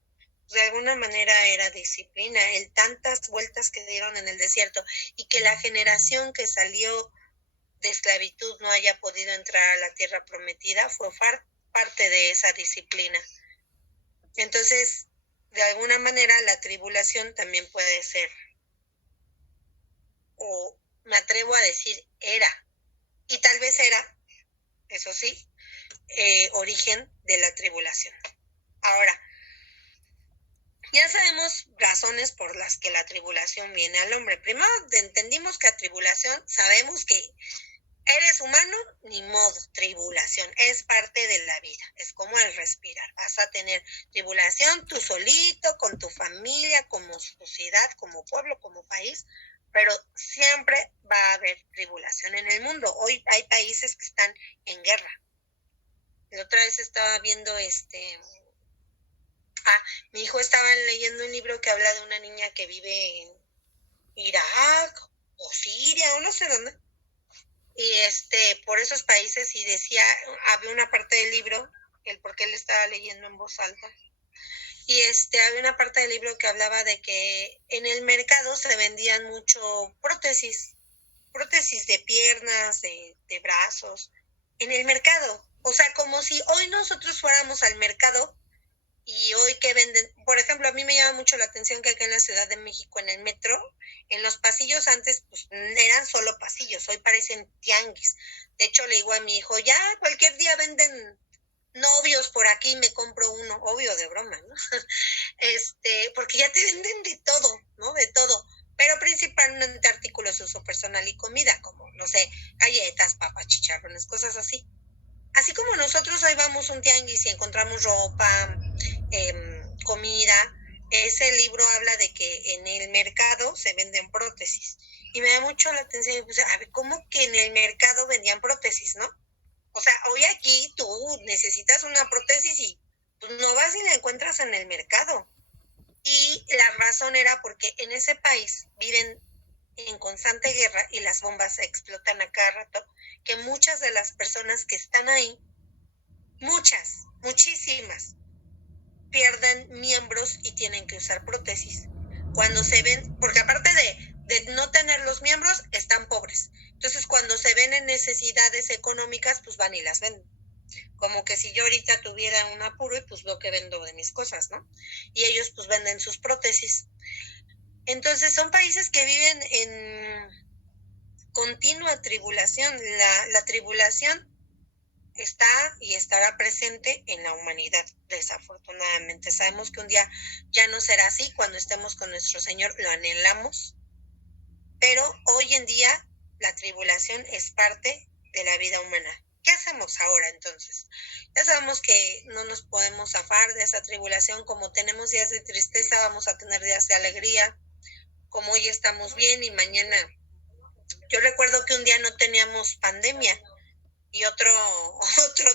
de alguna manera era disciplina. El tantas vueltas que dieron en el desierto y que la generación que salió de esclavitud no haya podido entrar a la tierra prometida fue parte de esa disciplina. Entonces, de alguna manera la tribulación también puede ser, o me atrevo a decir era, y tal vez era, eso sí, origen de la tribulación. Ahora, ya sabemos razones por las que la tribulación viene al hombre. Primero entendimos que a tribulación sabemos que eres humano, ni modo, tribulación, es parte de la vida, es como el respirar, vas a tener tribulación tú solito, con tu familia, como sociedad, como pueblo, como país, pero siempre va a haber tribulación en el mundo. Hoy hay países que están en guerra. La otra vez estaba viendo mi hijo estaba leyendo un libro que habla de una niña que vive en Irak o Siria o no sé dónde. Y por esos países, y decía, había una parte del libro, el por qué él estaba leyendo en voz alta, y había una parte del libro que hablaba de que en el mercado se vendían mucho prótesis de piernas, de brazos, en el mercado. O sea, como si hoy nosotros fuéramos al mercado y hoy que venden, por ejemplo, a mí me llama mucho la atención que acá en la Ciudad de México, en el metro, en los pasillos antes pues eran solo pasillos, hoy parecen tianguis. De hecho, le digo a mi hijo, ya cualquier día venden novios por aquí, me compro uno, obvio de broma, ¿no? Porque ya te venden de todo, ¿no? De todo, pero principalmente artículos de uso personal y comida, como, no sé, galletas, papas, chicharrones, cosas así. Así como nosotros hoy vamos a un tianguis y encontramos ropa, comida, ese libro habla de que en el mercado se venden prótesis. Y me da mucho la atención, y puse, a ver, ¿cómo que en el mercado vendían prótesis, no? O sea, hoy aquí tú necesitas una prótesis y pues, no vas y la encuentras en el mercado. Y la razón era porque en ese país viven en constante guerra y las bombas explotan a cada rato, que muchas de las personas que están ahí, muchísimas, pierden miembros y tienen que usar prótesis. Cuando se ven, porque aparte de no tener los miembros, están pobres. Entonces, cuando se ven en necesidades económicas, pues van y las venden. Como que si yo ahorita tuviera un apuro y pues veo que vendo de mis cosas, ¿no? Y ellos pues venden sus prótesis. Entonces, son países que viven continua tribulación. La tribulación está y estará presente en la humanidad, desafortunadamente. Sabemos que un día ya no será así, cuando estemos con nuestro Señor lo anhelamos, pero hoy en día la tribulación es parte de la vida humana. ¿Qué hacemos ahora entonces? Ya sabemos que no nos podemos zafar de esa tribulación. Como tenemos días de tristeza, vamos a tener días de alegría. Como hoy estamos bien y mañana. Yo recuerdo que un día no teníamos pandemia y otro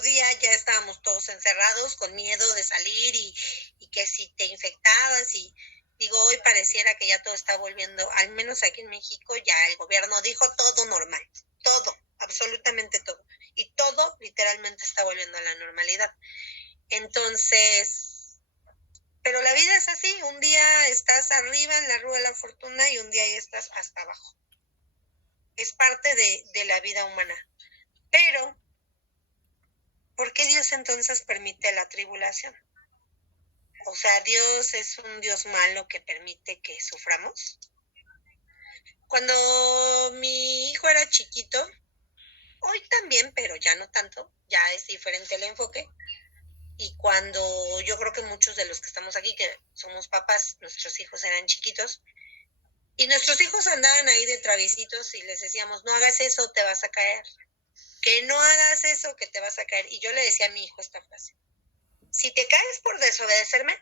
día ya estábamos todos encerrados con miedo de salir y que si te infectabas y digo, hoy pareciera que ya todo está volviendo, al menos aquí en México ya el gobierno dijo todo normal, todo, absolutamente todo. Y todo literalmente está volviendo a la normalidad. Entonces, pero la vida es así, un día estás arriba en la rueda de la fortuna y un día ya estás hasta abajo. Es parte de la vida humana. Pero, ¿por qué Dios entonces permite la tribulación? O sea, ¿Dios es un Dios malo que permite que suframos? Cuando mi hijo era chiquito, hoy también, pero ya no tanto, ya es diferente el enfoque. Y cuando yo creo que muchos de los que estamos aquí, que somos papás, nuestros hijos eran chiquitos, y nuestros hijos andaban ahí de traviesitos y les decíamos, no hagas eso, te vas a caer. Que no hagas eso, que te vas a caer. Y yo le decía a mi hijo esta frase: si te caes por desobedecerme,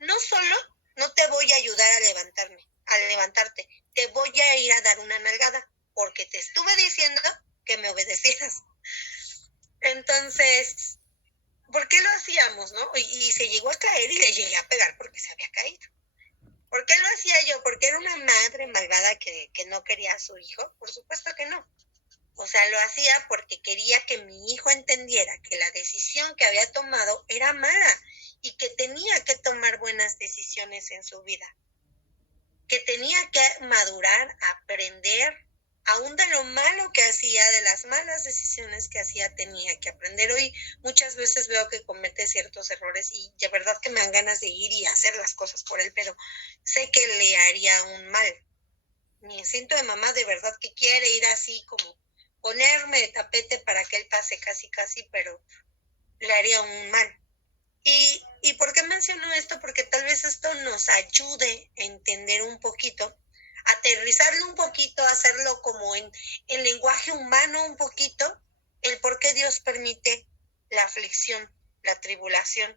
no solo no te voy a ayudar a levantarte, te voy a ir a dar una nalgada, porque te estuve diciendo que me obedecieras. Entonces, ¿por qué lo hacíamos, no? Y se llegó a caer y le llegué a pegar porque se había caído. ¿Por qué lo hacía yo? ¿Porque era una madre malvada que no quería a su hijo? Por supuesto que no. O sea, lo hacía porque quería que mi hijo entendiera que la decisión que había tomado era mala y que tenía que tomar buenas decisiones en su vida. Que tenía que madurar, aprender, aún de lo malo que hacía, de las malas decisiones que hacía, tenía que aprender. Hoy muchas veces veo que comete ciertos errores y de verdad que me dan ganas de ir y hacer las cosas por él, pero sé que le haría un mal. Mi instinto de mamá de verdad que quiere ir así como ponerme de tapete para que él pase casi, pero le haría un mal. ¿Y por qué menciono esto? Porque tal vez esto nos ayude a entender un poquito, aterrizarlo un poquito, hacerlo como en lenguaje humano un poquito, el por qué Dios permite la aflicción, la tribulación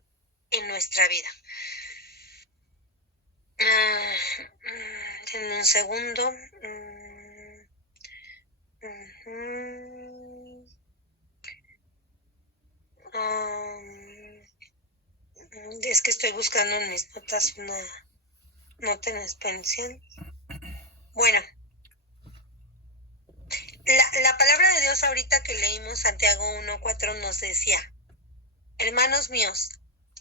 en nuestra vida. Denme un segundo. Es que estoy buscando en mis notas una nota en español. Bueno, la palabra de Dios ahorita que leímos Santiago 1:4 nos decía: hermanos míos,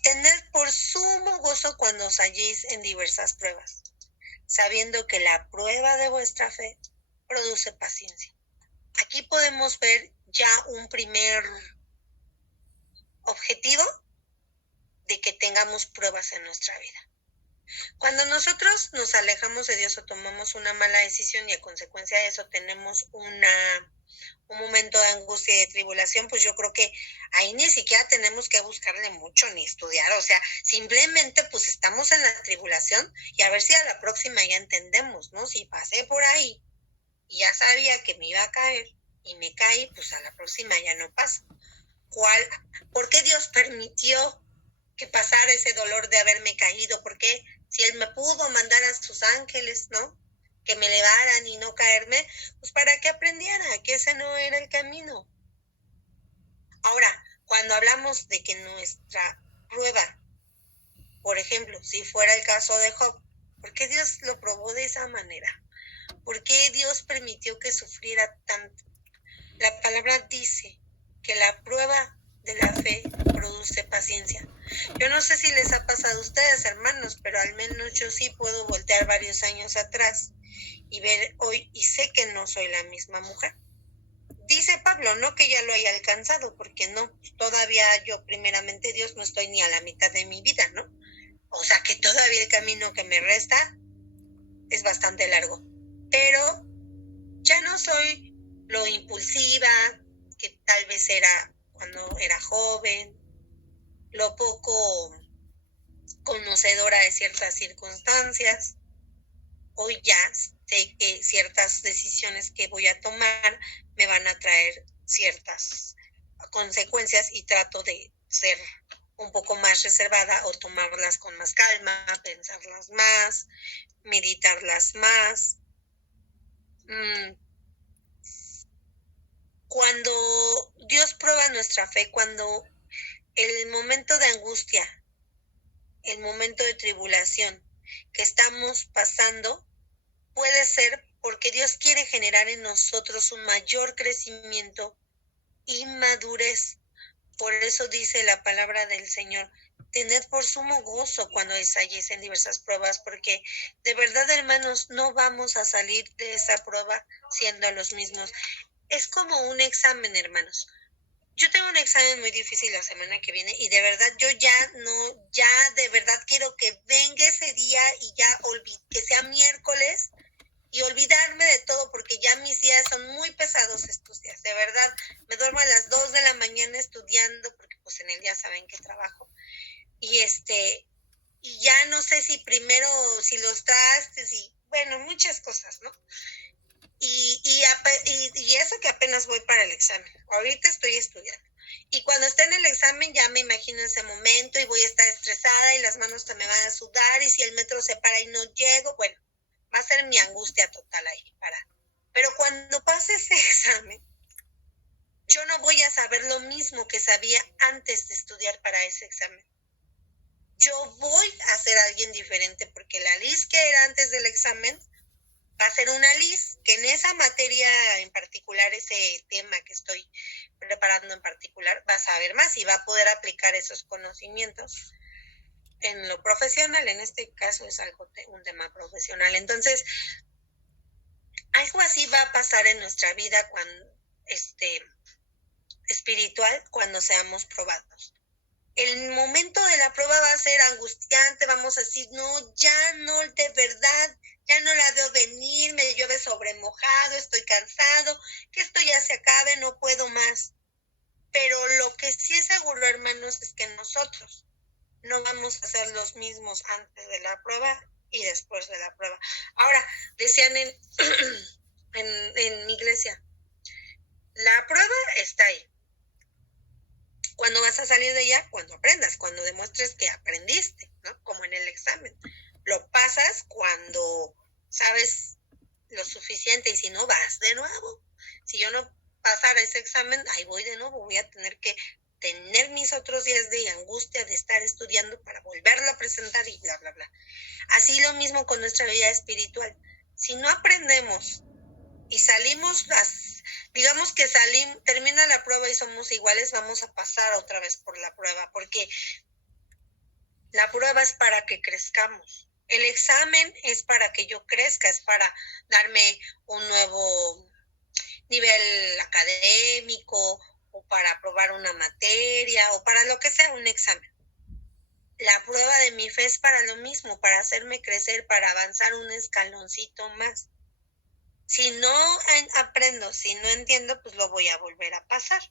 tened por sumo gozo cuando os halléis en diversas pruebas, sabiendo que la prueba de vuestra fe produce paciencia. Aquí podemos ver ya un primer objetivo de que tengamos pruebas en nuestra vida. Cuando nosotros nos alejamos de Dios o tomamos una mala decisión y a consecuencia de eso tenemos un momento de angustia y de tribulación, pues yo creo que ahí ni siquiera tenemos que buscarle mucho ni estudiar, o sea, simplemente pues estamos en la tribulación y a ver si a la próxima ya entendemos, ¿no? Si pasé por ahí y ya sabía que me iba a caer y me caí, pues a la próxima ya no pasa. ¿Por qué Dios permitió que pasara ese dolor de haberme caído? ¿Por qué? Si Él me pudo mandar a sus ángeles, ¿no? Que me elevaran y no caerme, pues para que aprendiera que ese no era el camino. Ahora, cuando hablamos de que nuestra prueba, por ejemplo, si fuera el caso de Job, ¿por qué Dios lo probó de esa manera? ¿Por qué Dios permitió que sufriera tanto? La palabra dice que la prueba de la fe produce paciencia. Yo no sé si les ha pasado a ustedes, hermanos, pero al menos yo sí puedo voltear varios años atrás y ver hoy, y sé que no soy la misma mujer. Dice Pablo, no que ya lo haya alcanzado, porque no, todavía yo, primeramente Dios, no estoy ni a la mitad de mi vida, ¿no? O sea que todavía el camino que me resta es bastante largo. Pero ya no soy lo impulsiva que tal vez era cuando era joven, lo poco conocedora de ciertas circunstancias. Hoy ya sé que ciertas decisiones que voy a tomar me van a traer ciertas consecuencias y trato de ser un poco más reservada o tomarlas con más calma, pensarlas más, meditarlas más. Cuando Dios prueba nuestra fe, cuando el momento de angustia, el momento de tribulación que estamos pasando, puede ser porque Dios quiere generar en nosotros un mayor crecimiento y madurez. Por eso dice la palabra del Señor, tened por sumo gozo cuando ensayéis en diversas pruebas, porque de verdad, hermanos, no vamos a salir de esa prueba siendo los mismos. Es como un examen, hermanos. Yo tengo un examen muy difícil la semana que viene y de verdad yo ya de verdad quiero que venga ese día y ya que sea miércoles y olvidarme de todo, porque ya mis días son muy pesados estos días. De verdad, me duermo a las 2 de la mañana estudiando, porque pues en el día saben que trabajo. Y ya no sé si primero, si los trastes y bueno, muchas cosas, ¿no? Y eso que apenas voy para el examen. Ahorita estoy estudiando. Y cuando esté en el examen ya me imagino ese momento y voy a estar estresada y las manos se me van a sudar y si el metro se para y no llego, bueno, va a ser mi angustia total ahí. Pero cuando pase ese examen, yo no voy a saber lo mismo que sabía antes de estudiar para ese examen. Yo voy a ser alguien diferente porque la Liz que era antes del examen va a ser una Liz que en esa materia en particular, ese tema que estoy preparando en particular, va a saber más y va a poder aplicar esos conocimientos en lo profesional. En este caso es un tema profesional. Entonces, algo así va a pasar en nuestra vida cuando espiritual cuando seamos probados. El momento de la prueba va a ser angustiante, vamos a decir, no, ya no, de verdad, ya no la veo venir, me llueve sobre mojado, estoy cansado, que esto ya se acabe, no puedo más. Pero lo que sí es seguro, hermanos, es que nosotros no vamos a ser los mismos antes de la prueba y después de la prueba. Ahora, decían en mi iglesia, la prueba está ahí. ¿Cuándo vas a salir de ella? Cuando aprendas, cuando demuestres que aprendiste, ¿no? Como en el examen. Lo pasas cuando sabes lo suficiente y si no, vas de nuevo. Si yo no pasara ese examen, ahí voy de nuevo. Voy a tener que tener mis otros días de angustia de estar estudiando para volverlo a presentar y bla, bla, bla. Así lo mismo con nuestra vida espiritual. Si no aprendemos y salimos digamos que termina la prueba y somos iguales, vamos a pasar otra vez por la prueba, porque la prueba es para que crezcamos. El examen es para que yo crezca, es para darme un nuevo nivel académico o para aprobar una materia o para lo que sea un examen. La prueba de mi fe es para lo mismo, para hacerme crecer, para avanzar un escaloncito más. Si no aprendo, si no entiendo, pues lo voy a volver a pasar.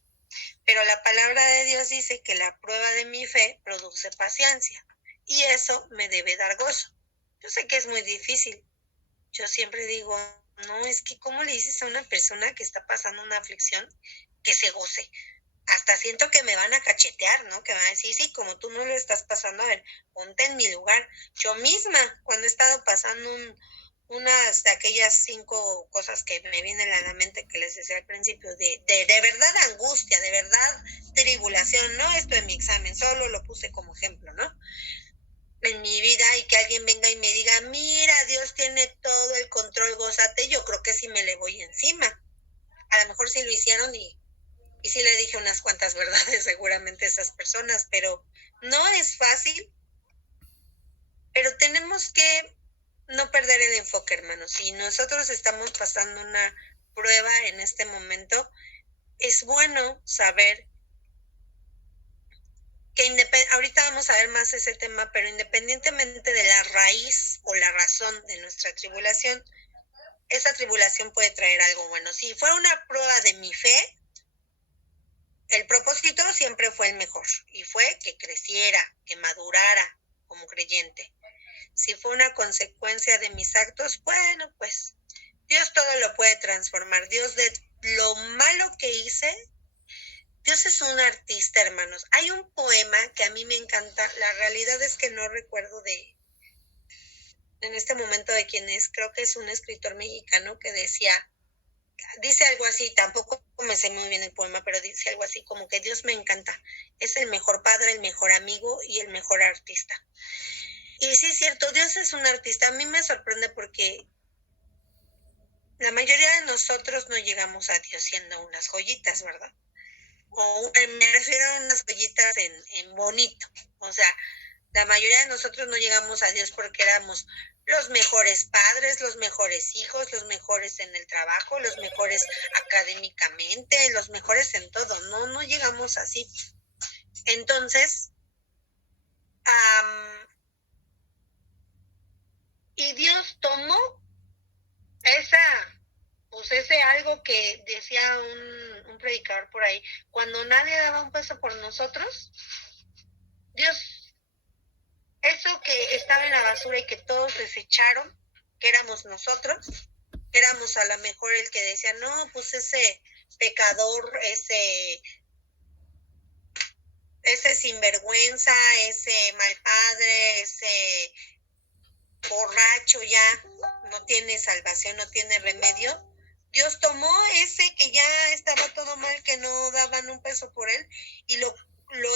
Pero la palabra de Dios dice que la prueba de mi fe produce paciencia. Y eso me debe dar gozo. Yo sé que es muy difícil. Yo siempre digo, no, es que ¿cómo le dices a una persona que está pasando una aflicción que se goce? Hasta siento que me van a cachetear, ¿no? Que van a decir, sí, como tú no lo estás pasando, a ver, ponte en mi lugar. Yo misma, cuando he estado pasando unas de aquellas 5 cosas que me vienen a la mente que les decía al principio, de verdad angustia, de verdad tribulación, no esto en mi examen, solo lo puse como ejemplo, ¿no? En mi vida y que alguien venga y me diga, mira, Dios tiene todo el control, gózate, yo creo que sí me le voy encima. A lo mejor sí lo hicieron y sí le dije unas cuantas verdades seguramente a esas personas, pero no es fácil, pero tenemos que no perder el enfoque, hermanos. Si nosotros estamos pasando una prueba en este momento, es bueno saber que ahorita vamos a ver más ese tema, pero independientemente de la raíz o la razón de nuestra tribulación, esa tribulación puede traer algo bueno. Si fuera una prueba de mi fe, el propósito siempre fue el mejor, y fue que creciera, que madurara como creyente. Si fue una consecuencia de mis actos, bueno, pues Dios todo lo puede transformar. Dios, de lo malo que hice, Dios es un artista, hermanos. Hay un poema que a mí me encanta. La realidad es que no recuerdo en este momento de quién es. Creo que es un escritor mexicano que dice algo así, tampoco me sé muy bien el poema, pero dice algo así como que Dios me encanta. Es el mejor padre, el mejor amigo y el mejor artista. Y sí es cierto, Dios es un artista. A mí me sorprende porque la mayoría de nosotros no llegamos a Dios siendo unas joyitas, ¿verdad? O me refiero a unas joyitas en bonito. O sea, la mayoría de nosotros no llegamos a Dios porque éramos los mejores padres, los mejores hijos, los mejores en el trabajo, los mejores académicamente, los mejores en todo. No llegamos así. Entonces, y Dios tomó ese algo que decía un predicador por ahí, cuando nadie daba un peso por nosotros, Dios, eso que estaba en la basura y que todos desecharon, que éramos nosotros, que éramos a lo mejor el que decía, no, pues ese pecador, ese sinvergüenza, ese mal padre, ese borracho ya no tiene salvación, no tiene remedio. Dios tomó ese que ya estaba todo mal, que no daban un peso por él, y lo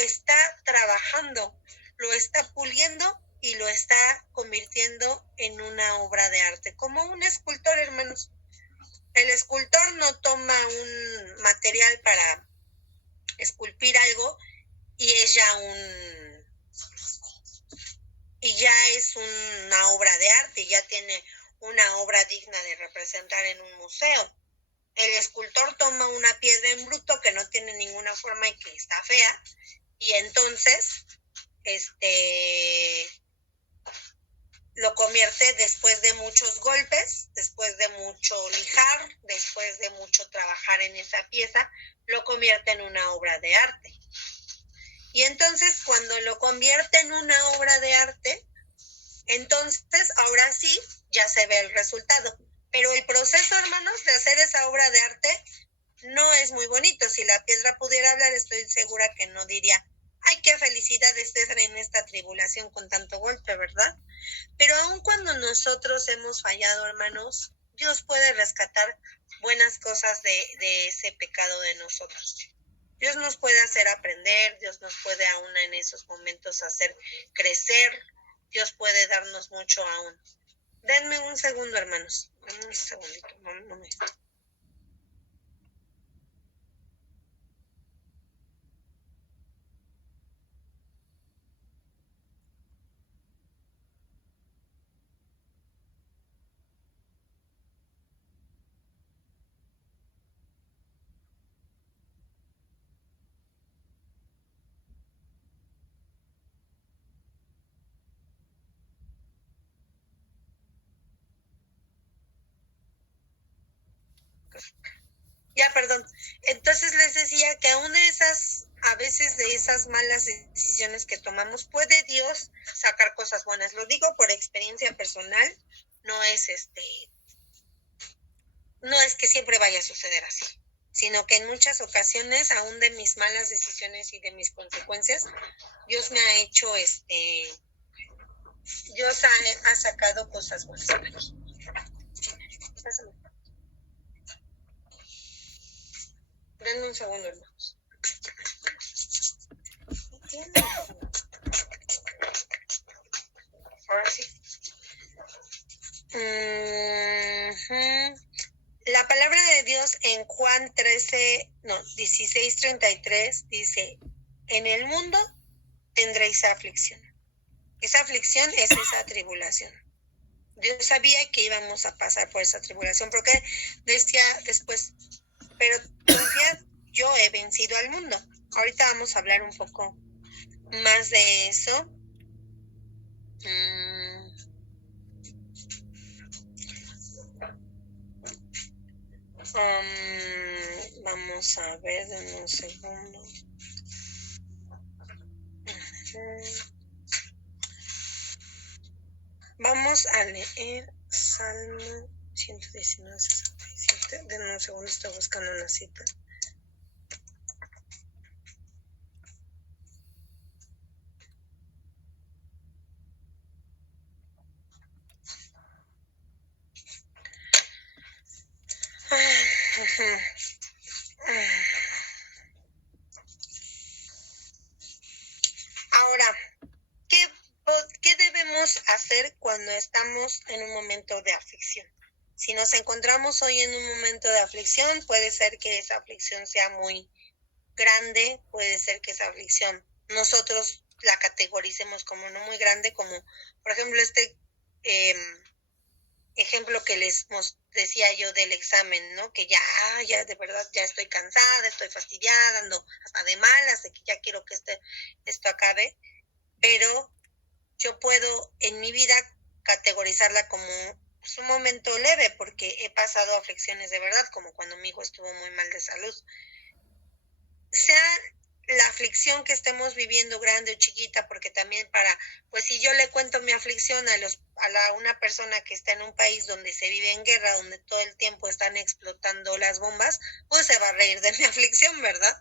está trabajando, lo está puliendo y lo está convirtiendo en una obra de arte, como un escultor, hermanos. El escultor no toma un material para esculpir algo y ya es una obra de arte, ya tiene una obra digna de representar en un museo. El escultor toma una piedra en bruto que no tiene ninguna forma y que está fea, y entonces lo convierte, después de muchos golpes, después de mucho lijar, después de mucho trabajar en esa pieza, lo convierte en una obra de arte. Y entonces, cuando lo convierte en una obra de arte, entonces ahora sí ya se ve el resultado. Pero el proceso, hermanos, de hacer esa obra de arte no es muy bonito. Si la piedra pudiera hablar, estoy segura que no diría, ay, qué felicidad estar en esta tribulación con tanto golpe, ¿verdad? Pero aun cuando nosotros hemos fallado, hermanos, Dios puede rescatar buenas cosas de ese pecado de nosotros. Dios nos puede hacer aprender, Dios nos puede aún en esos momentos hacer crecer, Dios puede darnos mucho aún. Denme un segundo, hermanos. Denme un segundito. No me... Ya, perdón. Entonces les decía que aún a veces de esas malas decisiones que tomamos, puede Dios sacar cosas buenas. Lo digo por experiencia personal, no es que siempre vaya a suceder así, sino que en muchas ocasiones, aún de mis malas decisiones y de mis consecuencias, Dios me ha hecho, Dios ha sacado cosas buenas. Pásame. Denme un segundo, hermanos. Ahora sí. La palabra de Dios en Juan 16:33 dice, en el mundo tendréis aflicción. Esa aflicción es esa tribulación. Dios sabía que íbamos a pasar por esa tribulación, porque decía después, pero confiad, yo he vencido al mundo. Ahorita vamos a hablar un poco más de eso. Vamos a ver, en un segundo. Vamos a leer Salmo 119, 67. Denme un segundo, estoy buscando una cita. Ahora, ¿qué debemos hacer cuando estamos en un momento de aflicción? Si nos encontramos hoy en un momento de aflicción, puede ser que esa aflicción sea muy grande, puede ser que esa aflicción nosotros la categoricemos como no muy grande, como por ejemplo este ejemplo que les decía yo del examen, ¿no? Que ya de verdad ya estoy cansada, estoy fastidiada, ando hasta de malas, de que ya quiero que esto acabe, pero yo puedo en mi vida categorizarla como pues, un momento leve, porque he pasado aflicciones de verdad, como cuando mi hijo estuvo muy mal de salud. Sea la aflicción que estemos viviendo, grande o chiquita, porque también pues si yo le cuento mi aflicción una persona que está en un país donde se vive en guerra, donde todo el tiempo están explotando las bombas, pues se va a reír de mi aflicción, ¿verdad?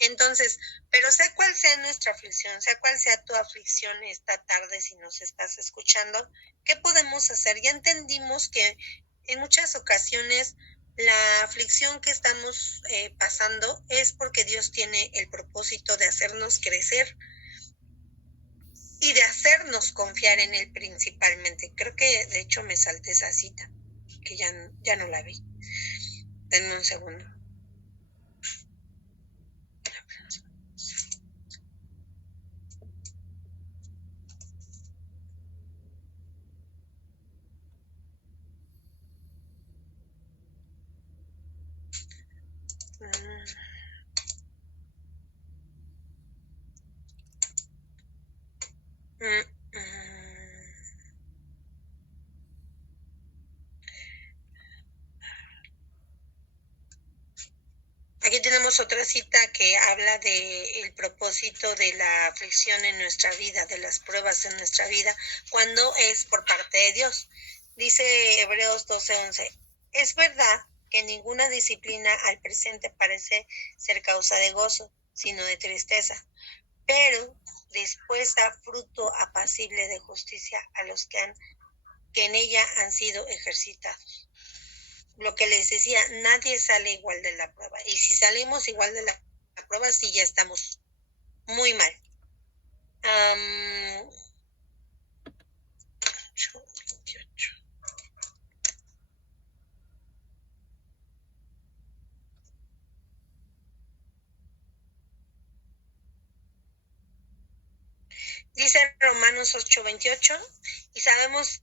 Entonces, pero sea cual sea nuestra aflicción, sea cual sea tu aflicción esta tarde, si nos estás escuchando, ¿qué podemos hacer? Ya entendimos que en muchas ocasiones la aflicción que estamos pasando es porque Dios tiene el propósito de hacernos crecer y de hacernos confiar en Él principalmente. Creo que de hecho me salté esa cita, que ya no la vi. Denme un segundo. Aquí tenemos otra cita que habla del propósito de la aflicción en nuestra vida, de las pruebas en nuestra vida, cuando es por parte de Dios. Dice Hebreos 12:11, es verdad que ninguna disciplina al presente parece ser causa de gozo, sino de tristeza, pero después da fruto apacible de justicia a los que en ella han sido ejercitados. Lo que les decía, nadie sale igual de la prueba. Y si salimos igual de la prueba, sí ya estamos muy mal. Dice Romanos 8:28, y sabemos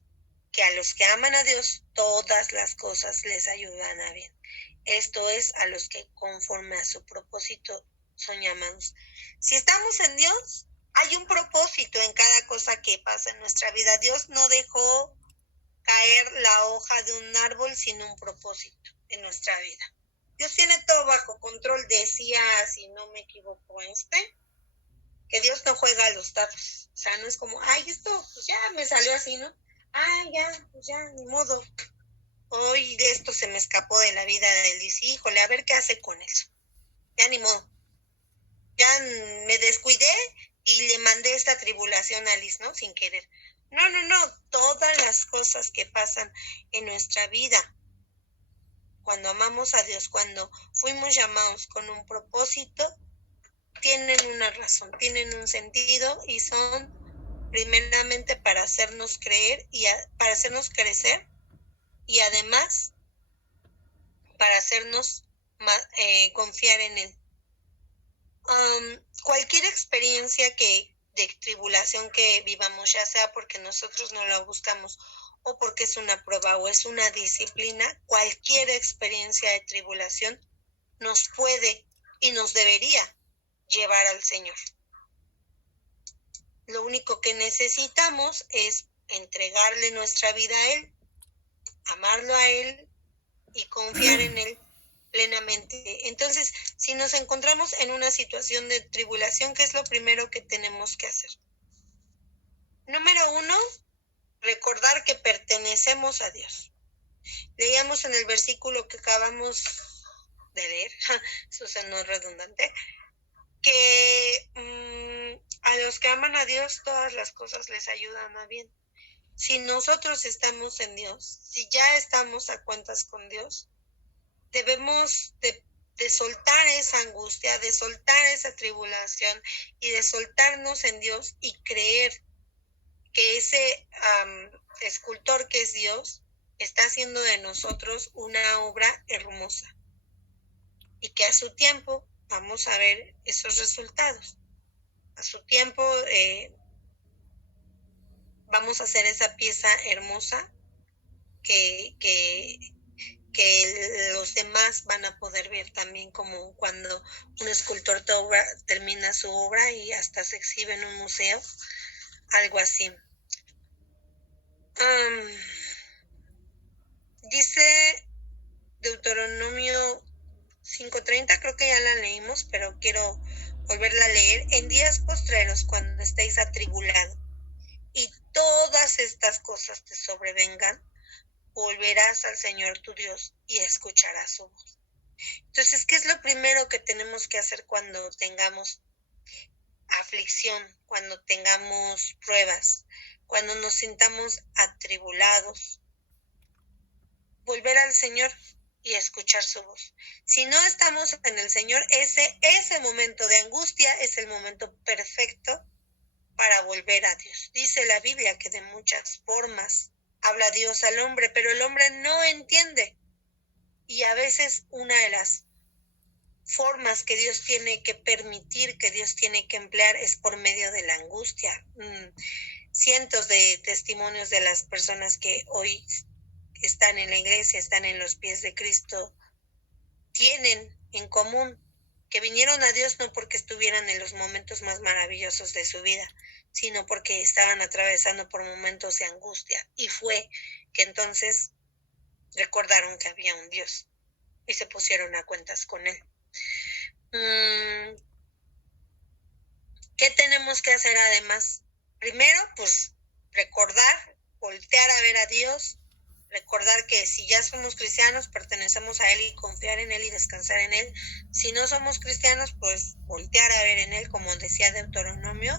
que a los que aman a Dios, todas las cosas les ayudan a bien. Esto es, a los que conforme a su propósito son llamados. Si estamos en Dios, hay un propósito en cada cosa que pasa en nuestra vida. Dios no dejó caer la hoja de un árbol sin un propósito en nuestra vida. Dios tiene todo bajo control. Decía, si no me equivoco, que Dios no juega a los dados. O sea, no es como, esto pues ya me salió así, ¿no? Pues ya, ni modo. Hoy de esto se me escapó de la vida de él. Dice, híjole, a ver qué hace con eso. Ya ni modo. Ya me descuidé y le mandé esta tribulación a Liz, ¿no? Sin querer. No. Todas las cosas que pasan en nuestra vida, cuando amamos a Dios, cuando fuimos llamados con un propósito, tienen una razón, tienen un sentido y son primeramente para hacernos creer y para hacernos crecer y además para hacernos confiar en Él. Cualquier experiencia de tribulación que vivamos, ya sea porque nosotros no la buscamos o porque es una prueba o es una disciplina, cualquier experiencia de tribulación nos puede y nos debería llevar al Señor. Lo único que necesitamos es entregarle nuestra vida a Él, amarlo a Él y confiar en Él plenamente. Entonces, si nos encontramos en una situación de tribulación, ¿qué es lo primero que tenemos que hacer? Número 1, recordar que pertenecemos a Dios. Leíamos en el versículo que acabamos de leer, eso no es redundante, que a los que aman a Dios todas las cosas les ayudan a bien. Si nosotros estamos en Dios, si ya estamos a cuentas con Dios, debemos de soltar esa angustia, de soltar esa tribulación y de soltarnos en Dios y creer que ese escultor que es Dios está haciendo de nosotros una obra hermosa y que a su tiempo vamos a ver esos resultados. A su tiempo vamos a hacer esa pieza hermosa que los demás van a poder ver también, como cuando un escultor termina su obra y hasta se exhibe en un museo, algo así. Dice Deuteronomio 5:30, creo que ya la leímos, pero quiero volverla a leer. En días postreros, cuando estéis atribulado y todas estas cosas te sobrevengan, volverás al Señor tu Dios y escucharás su voz. Entonces, ¿qué es lo primero que tenemos que hacer cuando tengamos aflicción, cuando tengamos pruebas, cuando nos sintamos atribulados? Volver al Señor y escuchar su voz. Si no estamos en el Señor, ese momento de angustia es el momento perfecto para volver a Dios. Dice la Biblia que de muchas formas habla Dios al hombre, pero el hombre no entiende. Y a veces una de las formas que Dios tiene que permitir, que Dios tiene que emplear, es por medio de la angustia. Cientos de testimonios de las personas que hoy están en la iglesia, están en los pies de Cristo, tienen en común que vinieron a Dios no porque estuvieran en los momentos más maravillosos de su vida, sino porque estaban atravesando por momentos de angustia, y fue que entonces recordaron que había un Dios y se pusieron a cuentas con él. ¿Qué tenemos que hacer además? Primero, pues recordar, voltear a ver a Dios, recordar que si ya somos cristianos, pertenecemos a Él y confiar en Él y descansar en Él. Si no somos cristianos, pues voltear a ver en Él, como decía Deuteronomio,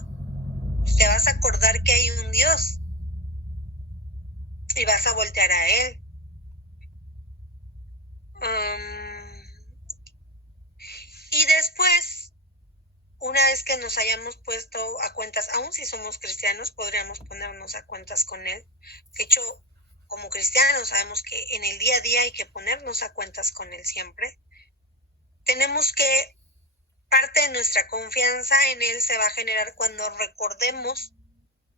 pues te vas a acordar que hay un Dios y vas a voltear a Él. Y después, una vez que nos hayamos puesto a cuentas, aun si somos cristianos, podríamos ponernos a cuentas con Él. De hecho, como cristianos sabemos que en el día a día hay que ponernos a cuentas con Él siempre. Tenemos que, parte de nuestra confianza en Él se va a generar cuando recordemos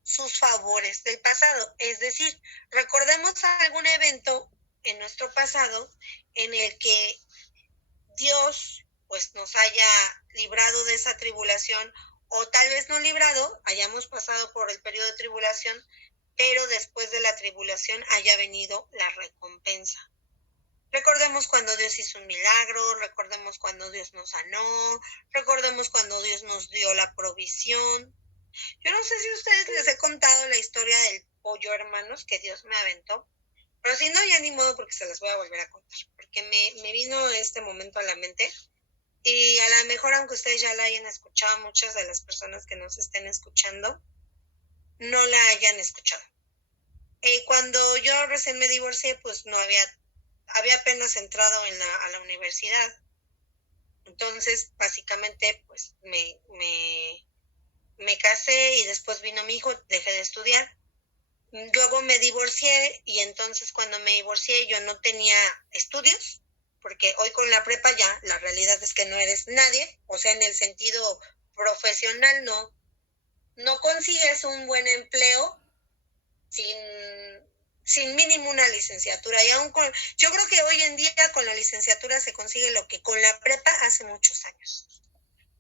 sus favores del pasado. Es decir, recordemos algún evento en nuestro pasado en el que Dios pues nos haya librado de esa tribulación, o tal vez no librado, hayamos pasado por el periodo de tribulación, pero después de la tribulación haya venido la recompensa. Recordemos cuando Dios hizo un milagro, recordemos cuando Dios nos sanó, recordemos cuando Dios nos dio la provisión. Yo no sé si a ustedes les he contado la historia del pollo, hermanos, que Dios me aventó, pero si no, ya ni modo, porque se las voy a volver a contar, porque me vino este momento a la mente, y a lo mejor, aunque ustedes ya la hayan escuchado, muchas de las personas que nos estén escuchando no la hayan escuchado. Cuando yo recién me divorcié, pues no había apenas entrado a la universidad. Entonces, básicamente, pues me casé y después vino mi hijo, dejé de estudiar. Luego me divorcié, y entonces cuando me divorcié yo no tenía estudios, porque hoy con la prepa ya la realidad es que no eres nadie, o sea, en el sentido profesional no consigues un buen empleo sin mínimo una licenciatura. Y aún yo creo que hoy en día con la licenciatura se consigue lo que con la prepa hace muchos años.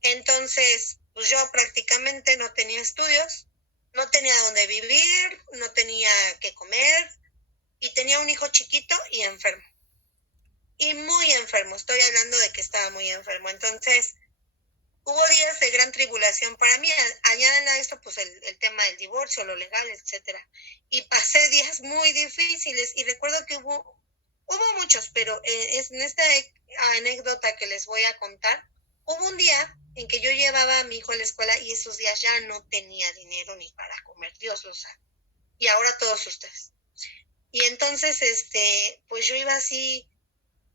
Entonces, pues yo prácticamente no tenía estudios, no tenía dónde vivir, no tenía qué comer, y tenía un hijo chiquito y enfermo. y muy enfermo. Estoy hablando de que estaba muy enfermo. Entonces, hubo días de gran tribulación para mí. Añaden a esto, pues, el tema del divorcio, lo legal, etcétera. Y pasé días muy difíciles. Y recuerdo que hubo muchos, pero en esta anécdota que les voy a contar, hubo un día en que yo llevaba a mi hijo a la escuela y esos días ya no tenía dinero ni para comer, Dios lo sabe. Y ahora todos ustedes. Y entonces, pues yo iba así,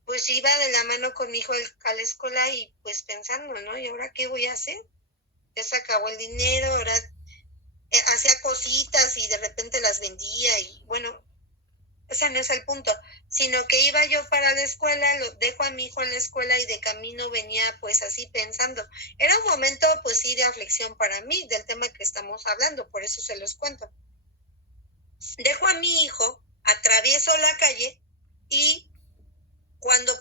pues iba de la mano con mi hijo a la escuela y pues pensando, ¿no? ¿Y ahora qué voy a hacer? Ya se acabó el dinero, ahora hacía cositas y de repente las vendía y bueno, ese no es el punto, sino que iba yo para la escuela, lo dejo a mi hijo en la escuela y de camino venía pues así pensando. Era un momento pues sí de aflicción para mí del tema que estamos hablando, por eso se los cuento. Dejo a mi hijo, atravieso la calle y cuando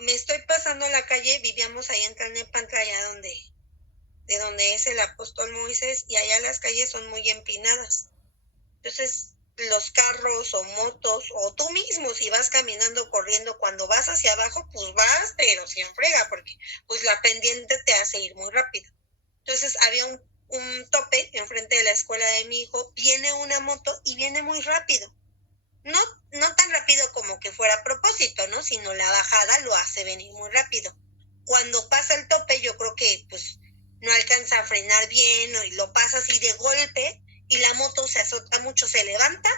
me estoy pasando la calle, vivíamos ahí en Tlalnepantla, allá de donde es el apóstol Moisés, y allá las calles son muy empinadas. Entonces, los carros o motos, o tú mismo si vas caminando, corriendo, cuando vas hacia abajo, pues vas, pero sin frega, porque pues la pendiente te hace ir muy rápido. Entonces, había un tope enfrente de la escuela de mi hijo, viene una moto y viene muy rápido. No tan rápido como que fuera a propósito, ¿no? Sino la bajada lo hace venir muy rápido. Cuando pasa el tope, yo creo que pues no alcanza a frenar bien y lo pasa así de golpe y la moto se azota mucho, se levanta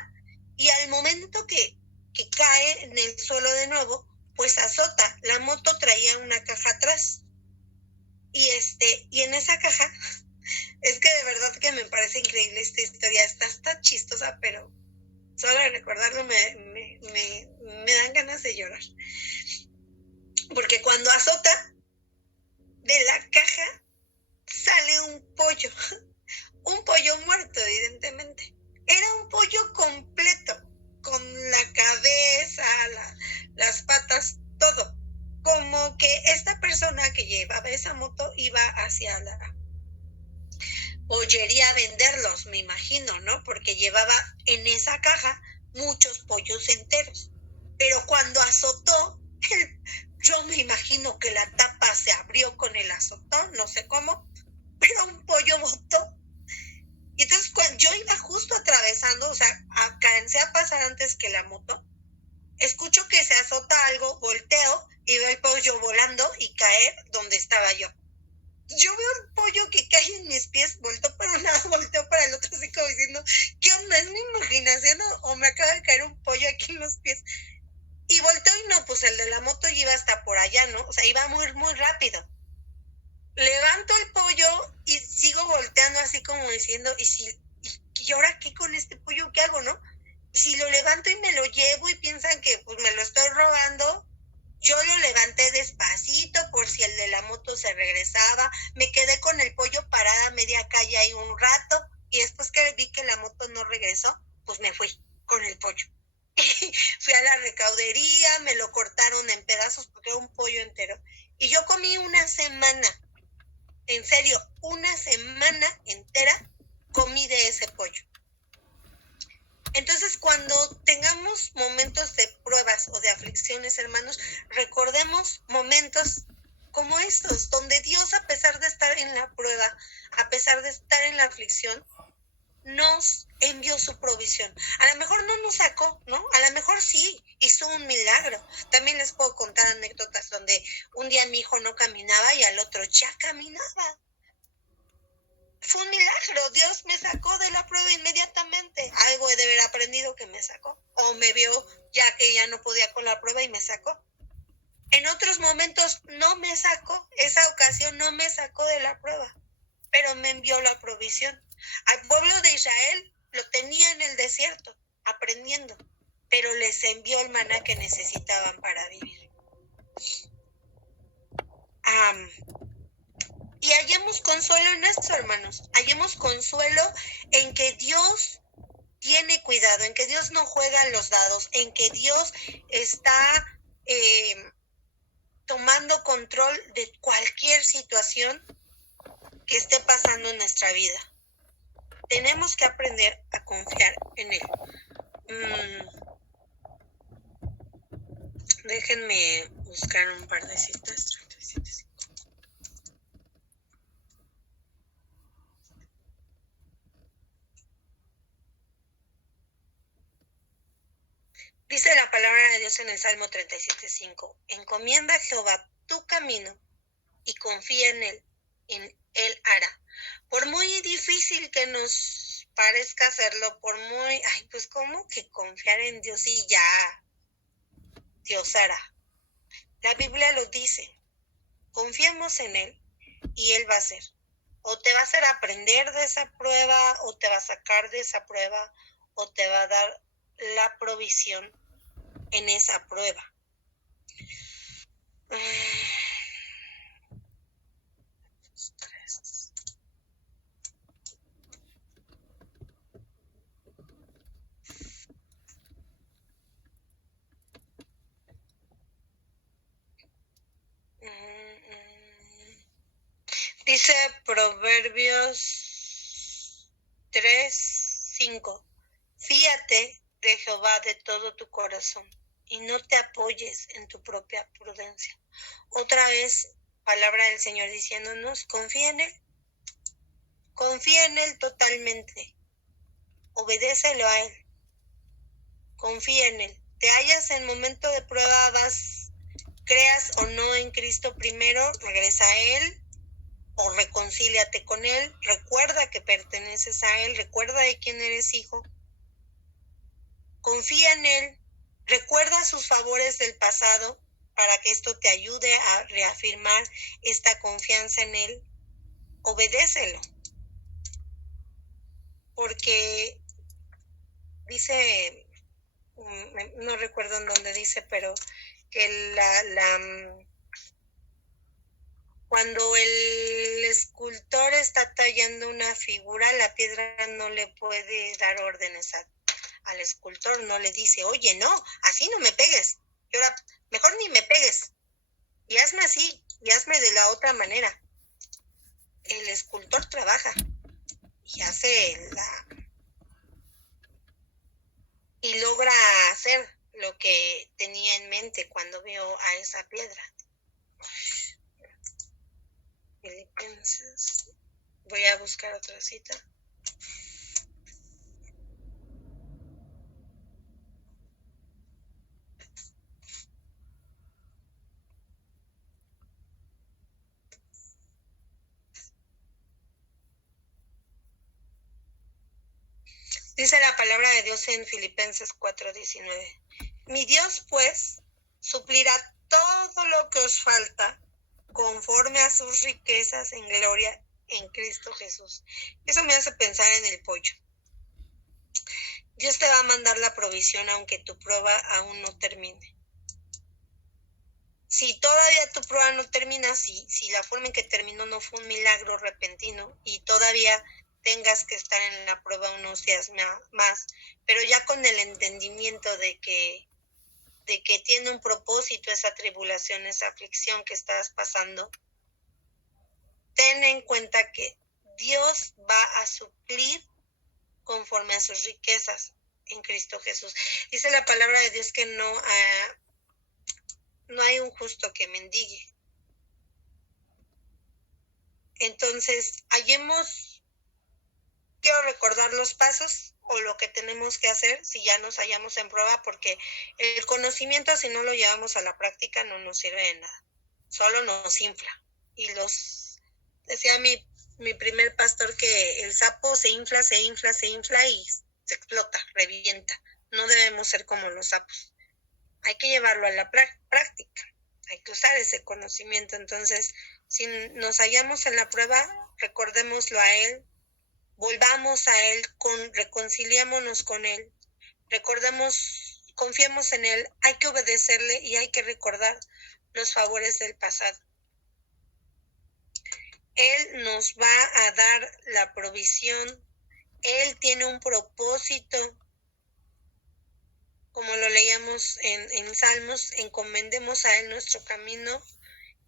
y al momento que cae en el suelo de nuevo, pues azota. La moto traía una caja atrás y en esa caja, es que de verdad que me parece increíble esta historia, está chistosa, pero solo de recordarlo me dan ganas de llorar. Porque cuando azota, de la caja sale un pollo muerto, evidentemente. Era un pollo completo, con la cabeza, las patas, todo. Como que esta persona que llevaba esa moto iba hacia la pollería a venderlos, me imagino, ¿no? Porque llevaba en esa caja muchos pollos enteros. Pero cuando azotó, yo me imagino que la tapa se abrió con el azotón, no sé cómo, pero un pollo botó. Y entonces cuando yo iba justo atravesando, o sea, alcancé a pasar antes que la moto, escucho que se azota algo, volteo y veo el pollo volando y caer donde estaba yo. Yo veo el pollo que cae en mis pies, volteo para un lado, volteo para el otro, así como diciendo, ¿qué onda? ¿Es mi imaginación o me acaba de caer un pollo aquí en los pies? Y volteo y no, pues el de la moto iba hasta por allá, ¿no? O sea, iba muy, muy rápido. Levanto el pollo y sigo volteando así como diciendo, ¿y ahora qué con este pollo? ¿Qué hago, no? Y si lo levanto y me lo llevo y piensan que pues me lo estoy robando, yo lo levanté despacito por si el de la moto se regresaba. Me quedé con el pollo parada a media calle ahí un rato y después que vi que la moto no regresó, pues me fui con el pollo. Fui a la recaudería, me lo cortaron en pedazos porque era un pollo entero. Y yo comí una semana, en serio, una semana entera comí de ese pollo. Entonces, cuando tengamos momentos de pruebas o de aflicciones, hermanos, recordemos momentos como estos, donde Dios, a pesar de estar en la prueba, a pesar de estar en la aflicción, nos envió su provisión. A lo mejor no nos sacó, ¿no? A lo mejor sí, hizo un milagro. También les puedo contar anécdotas donde un día mi hijo no caminaba y al otro ya caminaba. Fue un milagro, Dios me sacó de la prueba inmediatamente. Algo he de haber aprendido que me sacó. O me vio ya que ya no podía con la prueba y me sacó. En otros momentos no me sacó, esa ocasión no me sacó de la prueba, pero me envió la provisión. Al pueblo de Israel lo tenía en el desierto, aprendiendo, pero les envió el maná que necesitaban para vivir. Y hallemos consuelo en esto, hermanos. Hallemos consuelo en que Dios tiene cuidado, en que Dios no juega los dados, en que Dios está tomando control de cualquier situación que esté pasando en nuestra vida. Tenemos que aprender a confiar en Él. Déjenme buscar un par de citas. 37:5. Dice la palabra de Dios en el Salmo 37:5. Encomienda a Jehová tu camino y confía en él hará. Por muy difícil que nos parezca hacerlo, pues ¿cómo que confiar en Dios y ya? Dios hará. La Biblia lo dice. Confiemos en Él y Él va a hacer. O te va a hacer aprender de esa prueba, o te va a sacar de esa prueba, o te va a dar la provisión en esa prueba. Dice Proverbios 3:5. Fíate de Jehová de todo tu corazón y no te apoyes en tu propia prudencia. Otra vez, palabra del Señor diciéndonos, confía en Él totalmente, obedécelo a Él, confía en Él. Te hallas en momento de prueba, creas o no en Cristo primero, regresa a Él o reconcíliate con Él, recuerda que perteneces a Él, recuerda de quién eres hijo, confía en Él, recuerda sus favores del pasado para que esto te ayude a reafirmar esta confianza en Él, obedécelo, porque dice, no recuerdo en dónde dice, pero que cuando el escultor está tallando una figura, la piedra no le puede dar órdenes al escultor, no le dice, oye, no, así no me pegues, y ahora mejor ni me pegues, y hazme así, y hazme de la otra manera. El escultor trabaja y y logra hacer lo que tenía en mente cuando vio a esa piedra. Filipenses. Voy a buscar otra cita. Dice la palabra de Dios en Filipenses 4:19. Mi Dios, pues, suplirá todo lo que os falta conforme a sus riquezas en gloria en Cristo Jesús. Eso me hace pensar en el pollo. Dios te va a mandar la provisión aunque tu prueba aún no termine. Si todavía tu prueba no termina, si la forma en que terminó no fue un milagro repentino y todavía tengas que estar en la prueba unos días más, pero ya con el entendimiento de que tiene un propósito esa tribulación, esa aflicción que estás pasando, ten en cuenta que Dios va a suplir conforme a sus riquezas en Cristo Jesús. Dice la palabra de Dios que no hay un justo que mendigue. Entonces, quiero recordar los pasos o lo que tenemos que hacer si ya nos hallamos en prueba, porque el conocimiento, si no lo llevamos a la práctica, no nos sirve de nada, solo nos infla. Y decía mi primer pastor que el sapo se infla y se explota, revienta. No debemos ser como los sapos. Hay que llevarlo a la práctica, hay que usar ese conocimiento. Entonces, si nos hallamos en la prueba, recordémoslo a Él, volvamos a Él, reconciliémonos con Él, confiemos en Él, hay que obedecerle y hay que recordar los favores del pasado. Él nos va a dar la provisión, Él tiene un propósito, como lo leíamos en Salmos, encomendemos a Él nuestro camino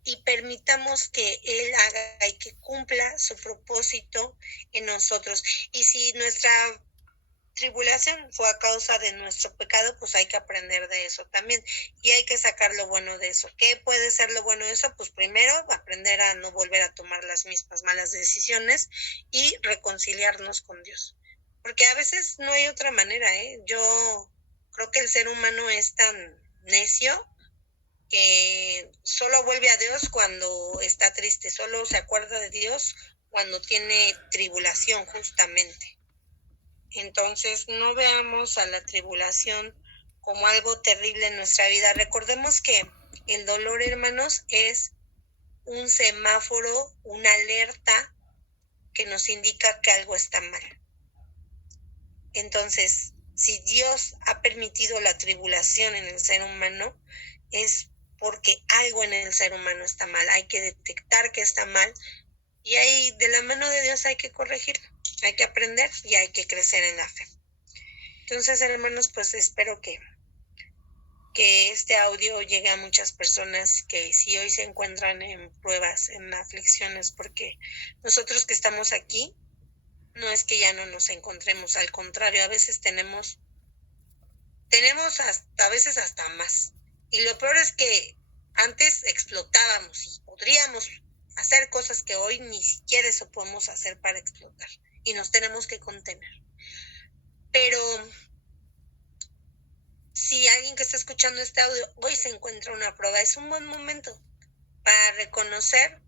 y permitamos que Él haga y que cumpla su propósito en nosotros. Y si nuestra tribulación fue a causa de nuestro pecado, pues hay que aprender de eso también y hay que sacar lo bueno de eso. ¿Qué puede ser lo bueno de eso? Pues primero aprender a no volver a tomar las mismas malas decisiones y reconciliarnos con Dios. Porque a veces no hay otra manera, ¿eh? Yo creo que el ser humano es tan necio que solo vuelve a Dios cuando está triste, solo se acuerda de Dios cuando tiene tribulación justamente. Entonces, no veamos a la tribulación como algo terrible en nuestra vida. Recordemos que el dolor, hermanos, es un semáforo, una alerta que nos indica que algo está mal. Entonces, si Dios ha permitido la tribulación en el ser humano, es porque algo en el ser humano está mal. Hay que detectar que está mal y ahí de la mano de Dios hay que corregirlo. Hay que aprender y hay que crecer en la fe. Entonces, hermanos, pues espero que este audio llegue a muchas personas que si hoy se encuentran en pruebas, en aflicciones, porque nosotros que estamos aquí, no es que ya no nos encontremos, al contrario, a veces tenemos hasta, a veces hasta más. Y lo peor es que antes explotábamos y podríamos hacer cosas que hoy ni siquiera eso podemos hacer para explotar. Y nos tenemos que contener. Pero si alguien que está escuchando este audio hoy se encuentra una prueba, es un buen momento para reconocer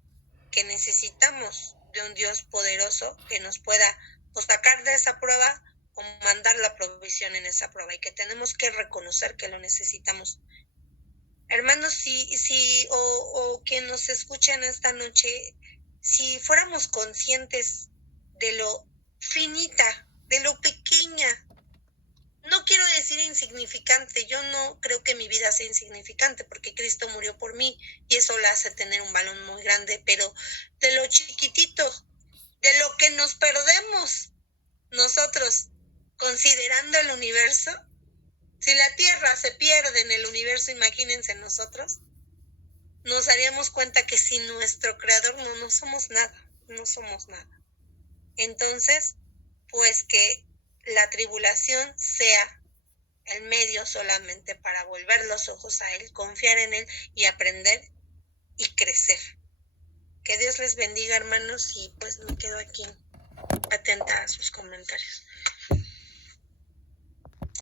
que necesitamos de un Dios poderoso que nos pueda sacar de esa prueba o mandar la provisión en esa prueba y que tenemos que reconocer que lo necesitamos. Hermanos, o quien nos escuchen esta noche, si fuéramos conscientes de lo finita, de lo pequeña, no quiero decir insignificante, yo no creo que mi vida sea insignificante porque Cristo murió por mí y eso la hace tener un valor muy grande, pero de lo chiquitito, de lo que nos perdemos nosotros considerando el universo, si la Tierra se pierde en el universo, imagínense nosotros, nos daríamos cuenta que sin nuestro Creador no somos nada, no somos nada. Entonces, pues que la tribulación sea el medio solamente para volver los ojos a Él, confiar en Él y aprender y crecer. Que Dios les bendiga, hermanos, y pues me quedo aquí atenta a sus comentarios.